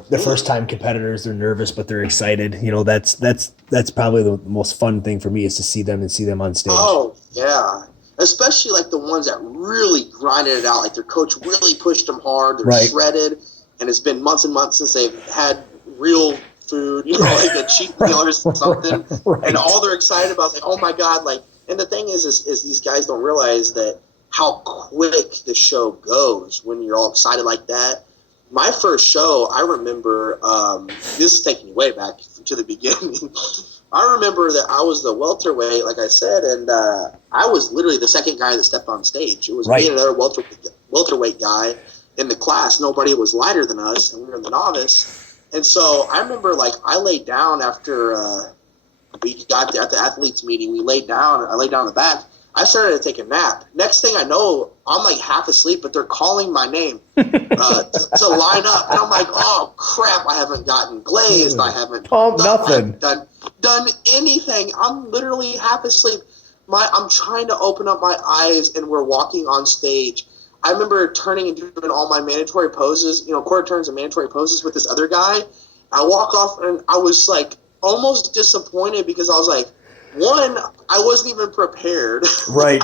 the first time competitors. They're nervous, but they're excited. That's probably the most fun thing for me, is to see them on stage. Oh, yeah. Especially like the ones that really grinded it out. Like their coach really pushed them hard. They're Right. shredded, and it's been months and months since they've had real food, like a cheat meal or something. Right. And all they're excited about is like, oh my God. Like, and the thing is these guys don't realize that how quick the show goes when you're all excited like that. My first show, I remember, this is taking you way back to the beginning. I remember that I was the welterweight, like I said, and I was literally the second guy that stepped on stage. It was Right. me and another welterweight guy in the class. Nobody was lighter than us, and we were in the novice. And so I remember, like, I laid down after we got there at the athletes meeting. I laid down in the back. I started to take a nap. Next thing I know, I'm like half asleep, but they're calling my name to line up, and I'm like, oh crap! I haven't gotten glazed. I haven't nothing. done anything. I'm literally half asleep. I'm trying to open up my eyes, and we're walking on stage. I remember turning and doing all my mandatory poses, quarter turns and mandatory poses with this other guy. I walk off, and I was like almost disappointed, because I was like, one, I wasn't even prepared. Right.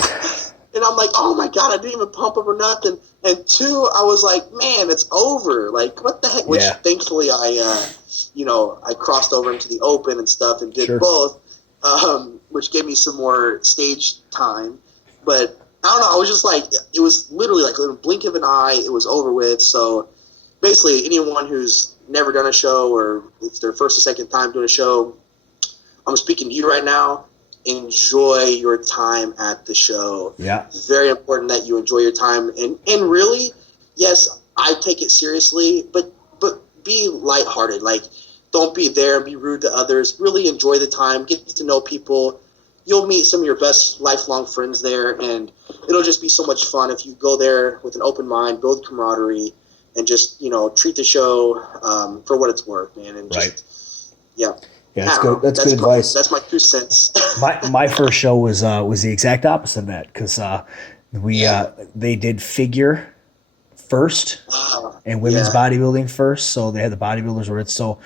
And I'm like, oh my God, I didn't even pump up or nothing. And two, I was like, man, it's over. Like, what the heck? Which thankfully I crossed over into the open and stuff and did both, which gave me some more stage time. But I don't know. I was just like, it was literally like in a blink of an eye, it was over with. So basically, anyone who's never done a show, or it's their first or second time doing a show, I'm speaking to you right now. Enjoy your time at the show. Yeah. It's very important that you enjoy your time. And really, yes, I take it seriously, but be lighthearted. Like, don't be there and be rude to others. Really enjoy the time. Get to know people. You'll meet some of your best lifelong friends there, and it'll just be so much fun if you go there with an open mind, build camaraderie, and just, treat the show for what it's worth, man. And just, Yeah, that's good. That's good advice. That's my 2 cents. my first show was the exact opposite of that, because they did figure first and women's bodybuilding first, so they had the bodybuilders were it. So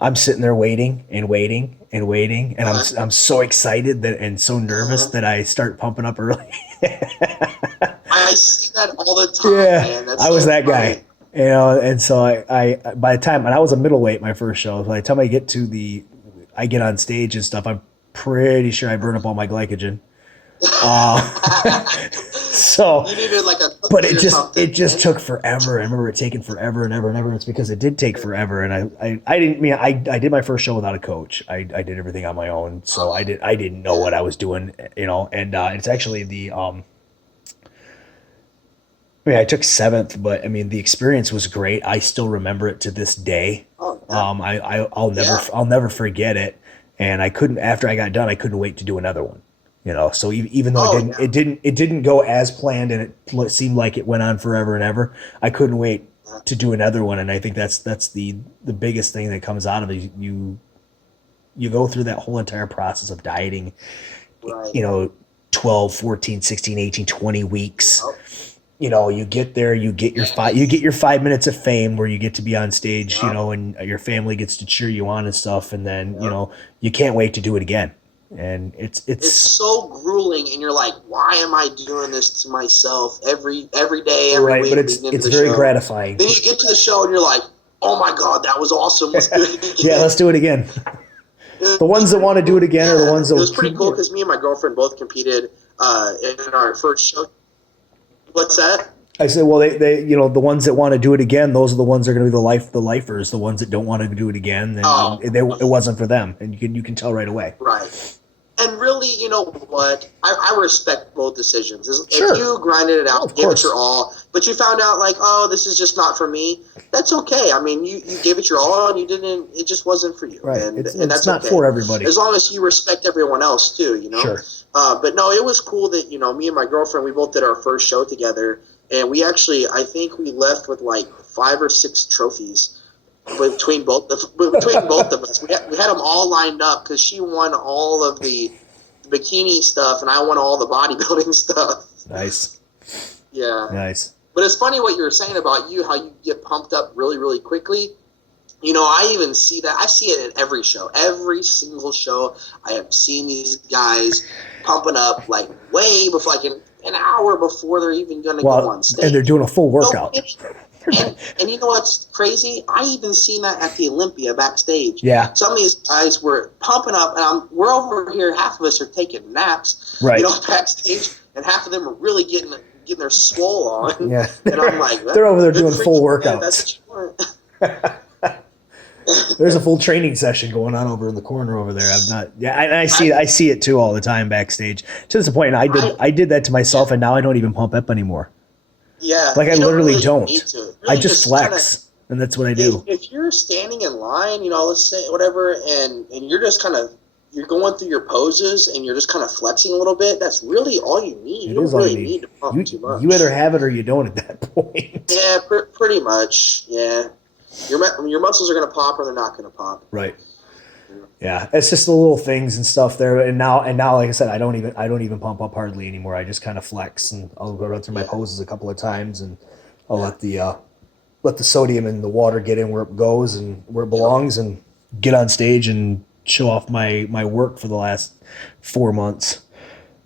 I'm sitting there waiting, and I'm so excited and so nervous that I start pumping up early. I see that all the time. Yeah, man. That's I was so that funny. guy. And so I by the time, and I was a middleweight my first show, by the time I get on stage and stuff, I'm pretty sure I burn up all my glycogen. So you needed like a but it just took forever. I remember it taking forever and ever and ever. It's because it did take forever, and I did my first show without a coach. I did everything on my own, so I didn't know what I was doing, and it's actually I took 7th, but the experience was great. I still remember it to this day. Oh, yeah. I'll never forget it. And after I got done, I couldn't wait to do another one. So even though it didn't go as planned, and it seemed like it went on forever and ever, I couldn't wait to do another one. And I think that's the biggest thing that comes out of it. You go through that whole entire process of dieting, Right. 12, 14, 16, 18, 20 weeks. You get there, you get your 5 minutes of fame where you get to be on stage, and your family gets to cheer you on and stuff. And then, you can't wait to do it again. And it's so grueling, and you're like, why am I doing this to myself every day, every right, week? but it's very gratifying. Then you get to the show and you're like, oh my God, that was awesome. Let's do it again. Yeah, let's do it again. The ones that want to do it again are the ones that it was pretty cool, because me and my girlfriend both competed in our first show. What's that? I said, well, they the ones that want to do it again, those are the ones that are going to be the lifers. The ones that don't want to do it again, then it wasn't for them, and you can tell right away. Right. And really, you know what? I respect both decisions. Sure. If you grinded it out, gave course. it your all, but you found out like, oh, this is just not for me, that's okay. You gave it your all, and it just wasn't for you. Right. And It's that's not okay. for everybody. As long as you respect everyone else too, Sure. But no, it was cool that, me and my girlfriend, we both did our first show together, and we actually, I think we left with like 5 or 6 trophies. between both of us. We had them all lined up because she won all of the bikini stuff and I won all the bodybuilding stuff. Nice. Yeah. Nice. But it's funny what you were saying about you, how you get pumped up really, really quickly. You know, I even see that. I see it at every show. Every single show, I have seen these guys pumping up like way before, like an hour before they're even going to go on stage. And they're doing a full workout. And you know what's crazy? I even seen that at the Olympia backstage. Yeah. Some of these guys were pumping up, and we're over here. Half of us are taking naps, right? You know, backstage, and half of them are really getting their swole on. Yeah. And I'm like, they're over there doing full workouts. That's what you want. There's a full training session going on over in the corner over there. I see it too all the time backstage. To the point, I did that to myself, and now I don't even pump up anymore. Yeah, like I literally really don't. Really I just flex, and that's what I do. If you're standing in line, you know, let's say whatever, and you're just kind of you're going through your poses, and you're just kind of flexing a little bit. That's really all you need. You don't really need to pump too much. You either have it or you don't at that point. Yeah, pretty much. Yeah, your muscles are going to pop or they're not going to pop. Right. Yeah, it's just the little things and stuff there. And now, like I said, I don't even pump up hardly anymore. I just kind of flex, and I'll go run through my poses a couple of times, and I'll let the sodium and the water get in where it goes and where it belongs, and get on stage and show off my work for the last 4 months.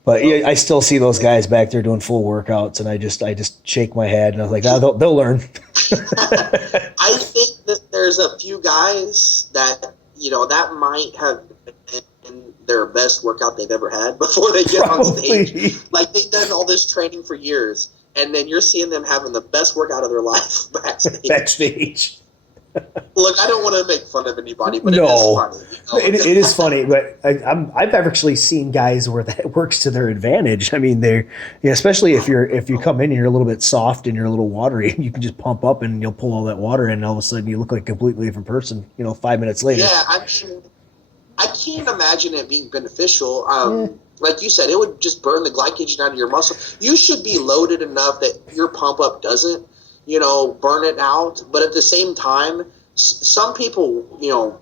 But yeah, I still see those guys back there doing full workouts, and I just shake my head, and I was like, oh, they'll learn. I think that there's a few guys that, you know, that might have been their best workout they've ever had before they get on stage. Like, they've done all this training for years, and then you're seeing them having the best workout of their life backstage. Look, I don't want to make fun of anybody, but it is funny. You know? It is funny, but I've actually seen guys where that works to their advantage. I mean, especially if you come in and you're a little bit soft and you're a little watery, you can just pump up and you'll pull all that water in, and all of a sudden you look like a completely different person, you know, 5 minutes later. Yeah, I can't imagine it being beneficial. Like you said, it would just burn the glycogen out of your muscle. You should be loaded enough that your pump up doesn't, you know, burn it out. But at the same time, some people, you know,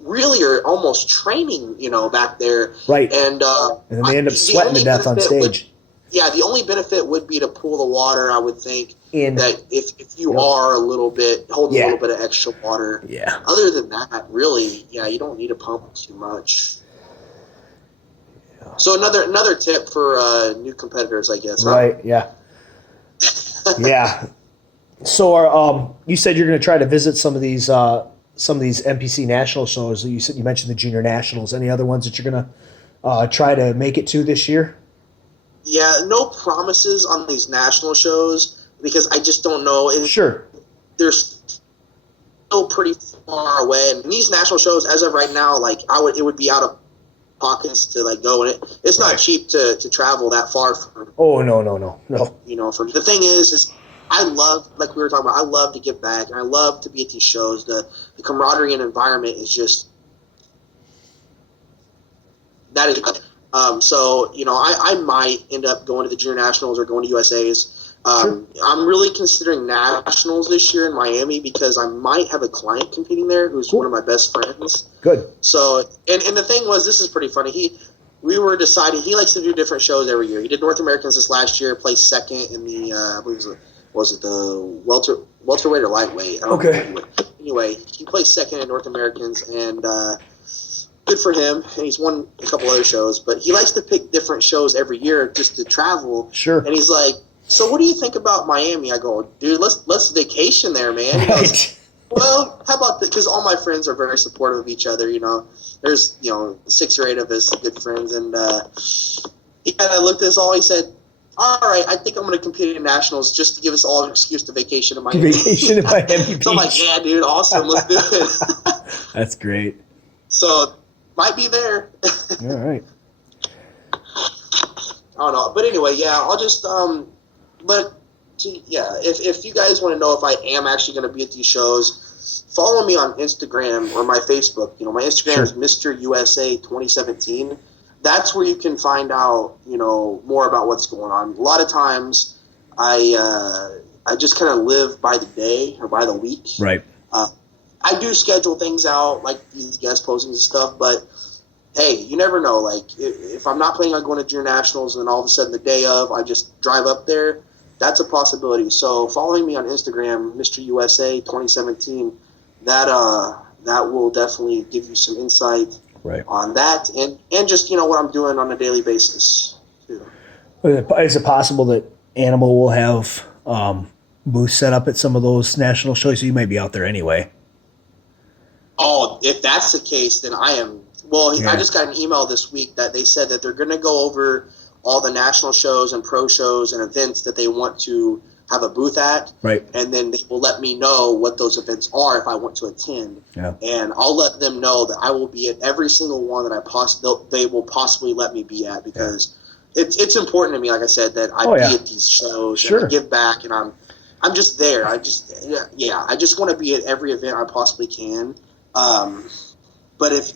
really are almost training, you know, back there. Right. And then they end up sweating to death on stage. The only benefit would be to pull the water, I would think. That if you are a little bit, holding a little bit of extra water. Yeah. Other than that, really, you don't need to pump too much. Yeah. So another tip for new competitors, I guess. Right. Huh? Yeah. Yeah. So, you said you're going to try to visit some of these NPC national shows. You mentioned the junior nationals. Any other ones that you're going to try to make it to this year? Yeah, no promises on these national shows because I just don't know. Sure. They're still pretty far away, and these national shows, as of right now, like it would be out of pockets to like go, and it's not cheap to travel that far. No. You know, the thing is I love, like we were talking about, I love to give back, and I love to be at these shows. The camaraderie and environment is just that is. So, you know, I might end up going to the junior nationals or going to USA's. Sure. I'm really considering nationals this year in Miami because I might have a client competing there who's one of my best friends. Good. So, and the thing was, this is pretty funny. We were deciding, he likes to do different shows every year. He did North Americans this last year, placed second in the, I believe was it the welterweight or lightweight? Okay. Anyway, he placed second in North Americans, and good for him. And he's won a couple other shows, but he likes to pick different shows every year just to travel. Sure. And he's like, so what do you think about Miami? I go, dude, let's vacation there, man. He goes, well, how about that? Because all my friends are very supportive of each other, you know. There's, 6 or 8 of us good friends, and he kind of looked at us all. He said, all right, I think I'm going to compete in nationals just to give us all an excuse to vacation in Miami. Vacation in Miami Beach. So I'm like, yeah, dude, awesome. Let's do it. That's great. So, might be there. All right. I don't know. But anyway, yeah, I'll just, if you guys want to know if I am actually going to be at these shows, follow me on Instagram or my Facebook. You know, my Instagram is Mr. USA 2017. That's where you can find out, more about what's going on. A lot of times I just kind of live by the day or by the week. Right. I do schedule things out like these guest postings and stuff, but hey, you never know. Like if I'm not planning on going to junior nationals and then all of a sudden the day of I just drive up there, that's a possibility. So following me on Instagram, Mr. USA 2017, that will definitely give you some insight on that and just what I'm doing on a daily basis too. Is it possible that Animal will have booths set up at some of those national shows? So you might be out there anyway. Oh, if that's the case, then I am. Well, I just got an email this week that they said that they're going to go over all the national shows and pro shows and events that they want to have a booth at. Right. And then they will let me know what those events are if I want to attend. Yeah. And I'll let them know that I will be at every single one that they will possibly let me be at, because it's important to me, like I said, that I be at these shows and I give back, and I'm just there. I just want to be at every event I possibly can. But if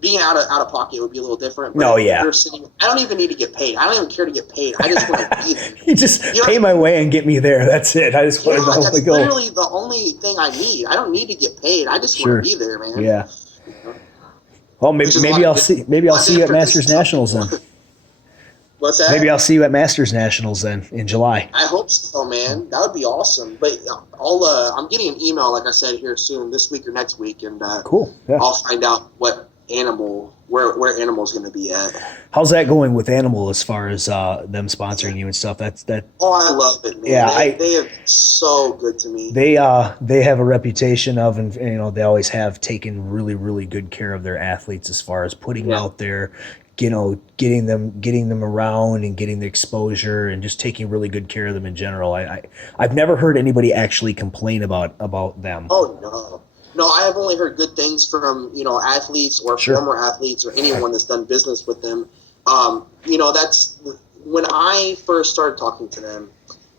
being out of pocket would be a little different. But I don't even need to get paid. I don't even care to get paid. I just want to be there. You just pay my way and get me there. That's it. I just want to go. That's literally the only thing I need. I don't need to get paid. I just want to be there, man. Yeah. Well, maybe I'll see you at Masters Nationals then. What's that? Maybe I'll see you at Masters Nationals then in July. I hope so, man. That would be awesome. But I'm getting an email, like I said, here soon, this week or next week, and cool. Yeah. I'll find out where Animal's going to be at. How's that going with Animal as far as them sponsoring you and stuff? Oh, I love it, man. Yeah, they have so good to me. They have a reputation of, and they always have taken really, really good care of their athletes as far as putting them out there, getting them around and getting the exposure and just taking really good care of them in general. I've never heard anybody actually complain about them. Oh no. No, I have only heard good things from, athletes or former athletes or anyone that's done business with them. That's when I first started talking to them,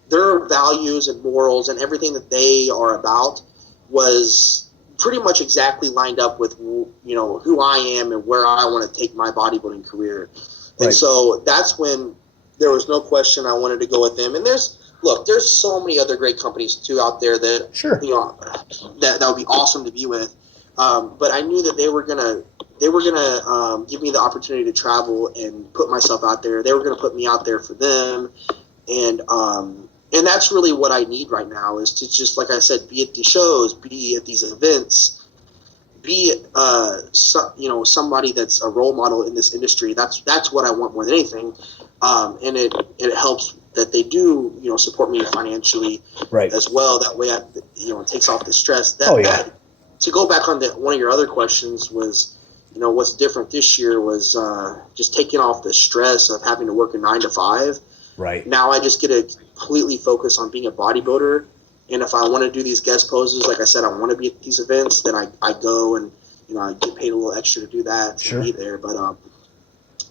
their values and morals and everything that they are about was pretty much exactly lined up with, who I am and where I want to take my bodybuilding career. And so that's when there was no question I wanted to go with them. And there's so many other great companies too out there that, that would be awesome to be with. But I knew that they were gonna give me the opportunity to travel and put myself out there. They were gonna put me out there for them, and that's really what I need right now, is to just, like I said, be at the shows, be at these events, be somebody that's a role model in this industry. That's what I want more than anything, and it helps that they do, support me financially as well. That way, it takes off the stress. To go back on one of your other questions was, what's different this year was just taking off the stress of having to work a 9 to 5. Right. Now I just get to completely focus on being a bodybuilder. And if I want to do these guest poses, like I said, I want to be at these events, then I go and, I get paid a little extra to do that, to be there. But,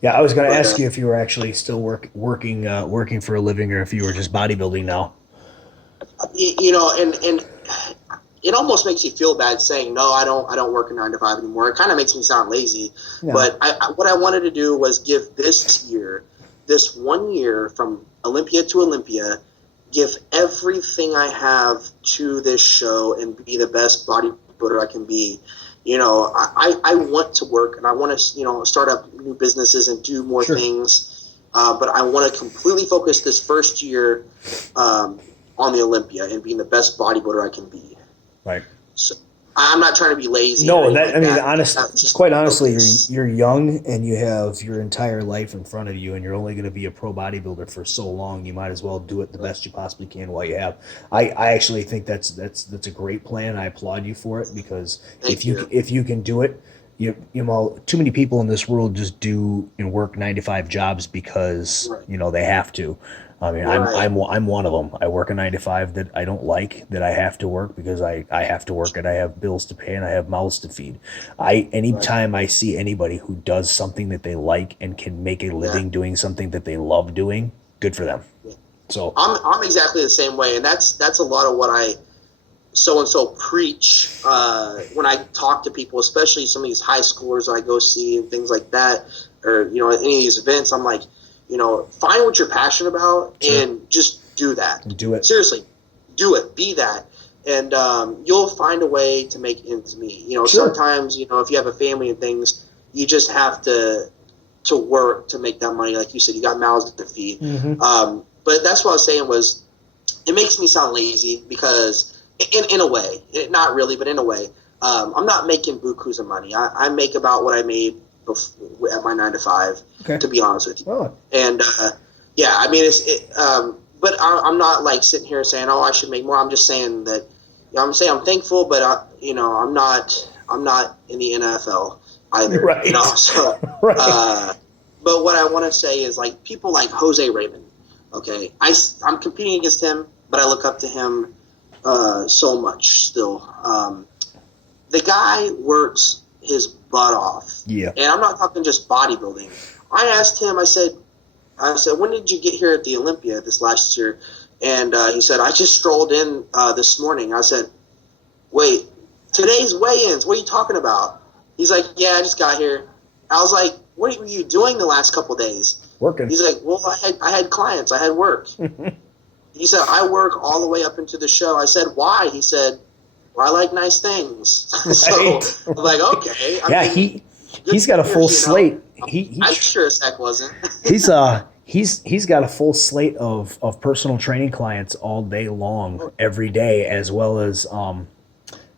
yeah, I was going to ask you if you were actually still working for a living, or if you were just bodybuilding now. And it almost makes you feel bad saying, no, I don't work a 9 to 5 anymore. It kind of makes me sound lazy. Yeah. But what I wanted to do was give this 1 year from Olympia to Olympia, give everything I have to this show and be the best bodybuilder I can be. I want to work and I want to, start up new businesses and do more things. But I want to completely focus this first year on the Olympia and being the best bodybuilder I can be. Right. So I'm not trying to be lazy. No, quite honestly, you're young and you have your entire life in front of you, and you're only going to be a pro bodybuilder for so long. You might as well do it the best you possibly can while you have. I actually think that's a great plan. I applaud you for it, because if you can do it, too many people in this world just do work 9 to 5 jobs because they have to. I mean, I'm one of them. I work a 9 to 5 that I don't like, that I have to work because I have to work, and I have bills to pay and I have mouths to feed. Anytime I see anybody who does something that they like and can make a living doing something that they love doing, good for them. So I'm exactly the same way, and that's a lot of what I so preach when I talk to people, especially some of these high schoolers I go see and things like that, or at any of these events. I'm like, find what you're passionate about and just do that. Do it. Seriously, do it. Be that. and you'll find a way to make ends meet. You know, Sure. sometimes, you know, if you have a family and things, you just have to work to make that money. Like you said, you got mouths to feed. But that's what I was saying was, it makes me sound lazy because in a way, not really, but in a way, I'm not making bukus of money. I make about what I made before, at my 9 to 5, to be honest with you. Oh. And yeah, I mean, but I'm not like sitting here saying, oh, I should make more. I'm just saying that, you know, I'm saying I'm thankful, but you know, I'm not in the NFL either. Right. You know, so, Right. but what I want to say is, like, people like Jose Raymond. Okay, I'm competing against him, but I look up to him so much still. The guy works his butt off. Yeah. And I'm not talking just bodybuilding. I asked him, I said, when did you get here at the Olympia this last year? And he said, I just strolled in this morning. I said, wait, today's weigh-ins, what are you talking about? He's like, yeah, I just got here. I was like, what were you doing the last couple days? Working. He's like, well, I had clients. I had work. He said, I work all the way up into the show. I said, why? He said, well, I like nice things. Right. So I'm like, okay. I mean, he's got a full slate. I sure as heck wasn't. He's got a full slate of personal training clients all day long, every day, as well as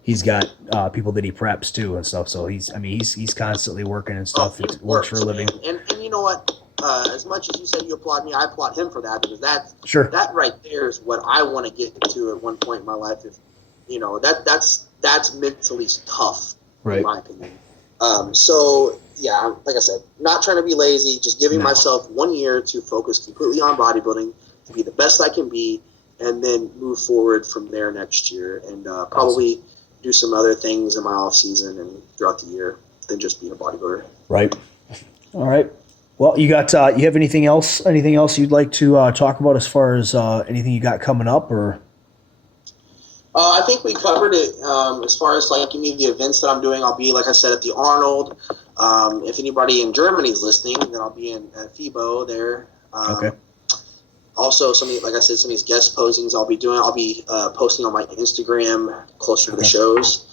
he's got people that he preps too and stuff. So he's constantly working and stuff. He works for a living. And you know what? As much as you said you applaud me, I applaud him for that, because that right there is what I want to get to at one point in my life. If you know, that's mentally tough, right, in my opinion. So yeah, like I said, not trying to be lazy, just giving myself 1 year to focus completely on bodybuilding, to be the best I can be, and then move forward from there next year, and probably do some other things in my off season and throughout the year than just being a bodybuilder. Right. All right. Well, you got you have anything else you'd like to talk about as far as anything you got coming up, or? I think we covered it. As far as like any of the events that I'm doing, I'll be, like I said, at the Arnold. If anybody in Germany is listening, then I'll be at FIBO there. Okay. Also, some of these guest postings I'll be doing. I'll be posting on my Instagram closer to the shows.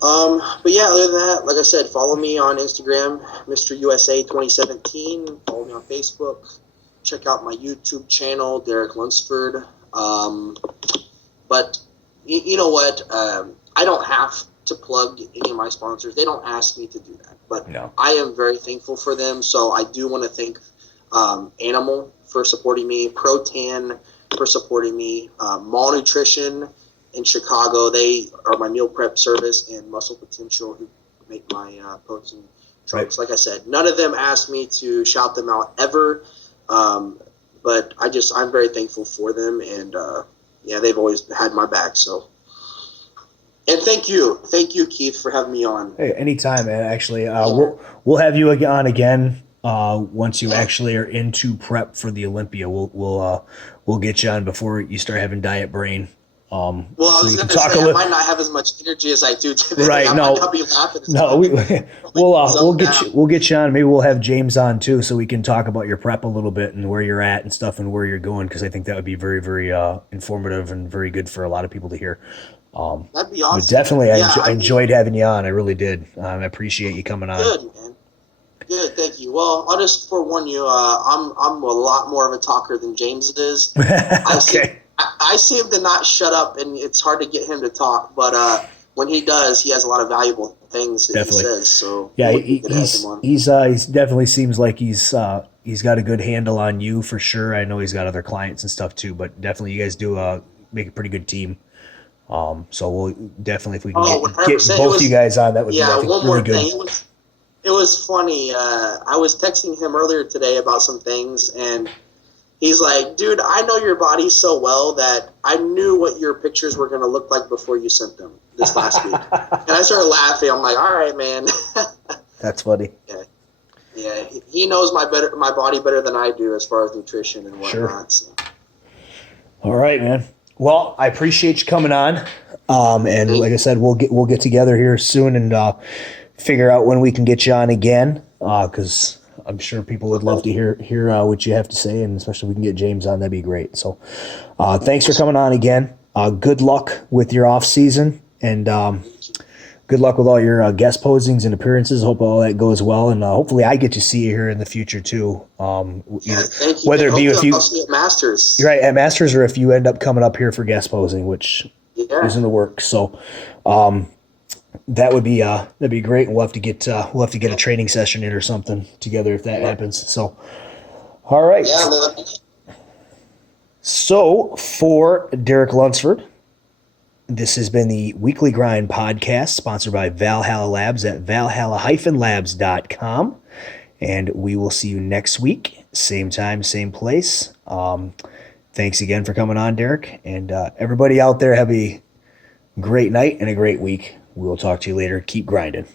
But yeah, other than that, like I said, follow me on Instagram, Mr. USA 2017. Follow me on Facebook. Check out my YouTube channel, Derek Lunsford. But you know what? I don't have to plug any of my sponsors. They don't ask me to do that. But I am very thankful for them. So I do want to thank Animal for supporting me, Pro-Tan for supporting me, Mall Nutrition in Chicago. They are my meal prep service, and Muscle Potential, who make my protein trucks. Like I said, none of them asked me to shout them out ever. But I'm very thankful for them, and yeah, they've always had my back. So, and thank you, Keith, for having me on. Hey, anytime, man. Actually, we'll have you on again once you actually are into prep for the Olympia. We'll get you on before you start having diet brain. Well, I was going to say, I might not have as much energy as I do today. Right? I might not be laughing. We'll get you on. Maybe we'll have James on too, so we can talk about your prep a little bit and where you're at and stuff and where you're going, because I think that would be very, very informative and very good for a lot of people to hear. That'd be awesome. But definitely, I enjoyed having you on. I really did. I appreciate you coming on. Good, man. Good, thank you. Well, I'll just forewarn you. I'm a lot more of a talker than James is. Okay. I seem to not shut up, and it's hard to get him to talk. But when he does, he has a lot of valuable things that he says. So yeah, he's definitely seems like he's got a good handle on you for sure. I know he's got other clients and stuff too, but definitely you guys do make a pretty good team. So we'll definitely, if we can get both you guys on, that would be one more really good. thing. It was funny. I was texting him earlier today about some things, and he's like, dude, I know your body so well that I knew what your pictures were going to look like before you sent them this last week. And I started laughing. I'm like, all right, man. That's funny. Yeah, he knows my body better than I do as far as nutrition and whatnot. Sure. So. All right, man. Well, I appreciate you coming on. And like I said, we'll get together here soon and figure out when we can get you on again, because I'm sure people would love to hear what you have to say, and especially if we can get James on, that'd be great. So thanks for coming on again. Good luck with your off season, and good luck with all your guest posings and appearances. Hope all that goes well, and hopefully I get to see you here in the future too. Thank you. Whether it be with you, I'll see you at Masters. you're right, at Masters, or if you end up coming up here for guest posing, which is in the works. So that would be that'd be great. We'll have to get a training session in or something together if that happens. So all right. Yeah. So for Derek Lunsford, this has been the Weekly Grind podcast sponsored by Valhalla Labs at valhalla-labs.com. And we will see you next week. Same time, same place. Thanks again for coming on, Derek. And everybody out there, have a great night and a great week. We will talk to you later. Keep grinding.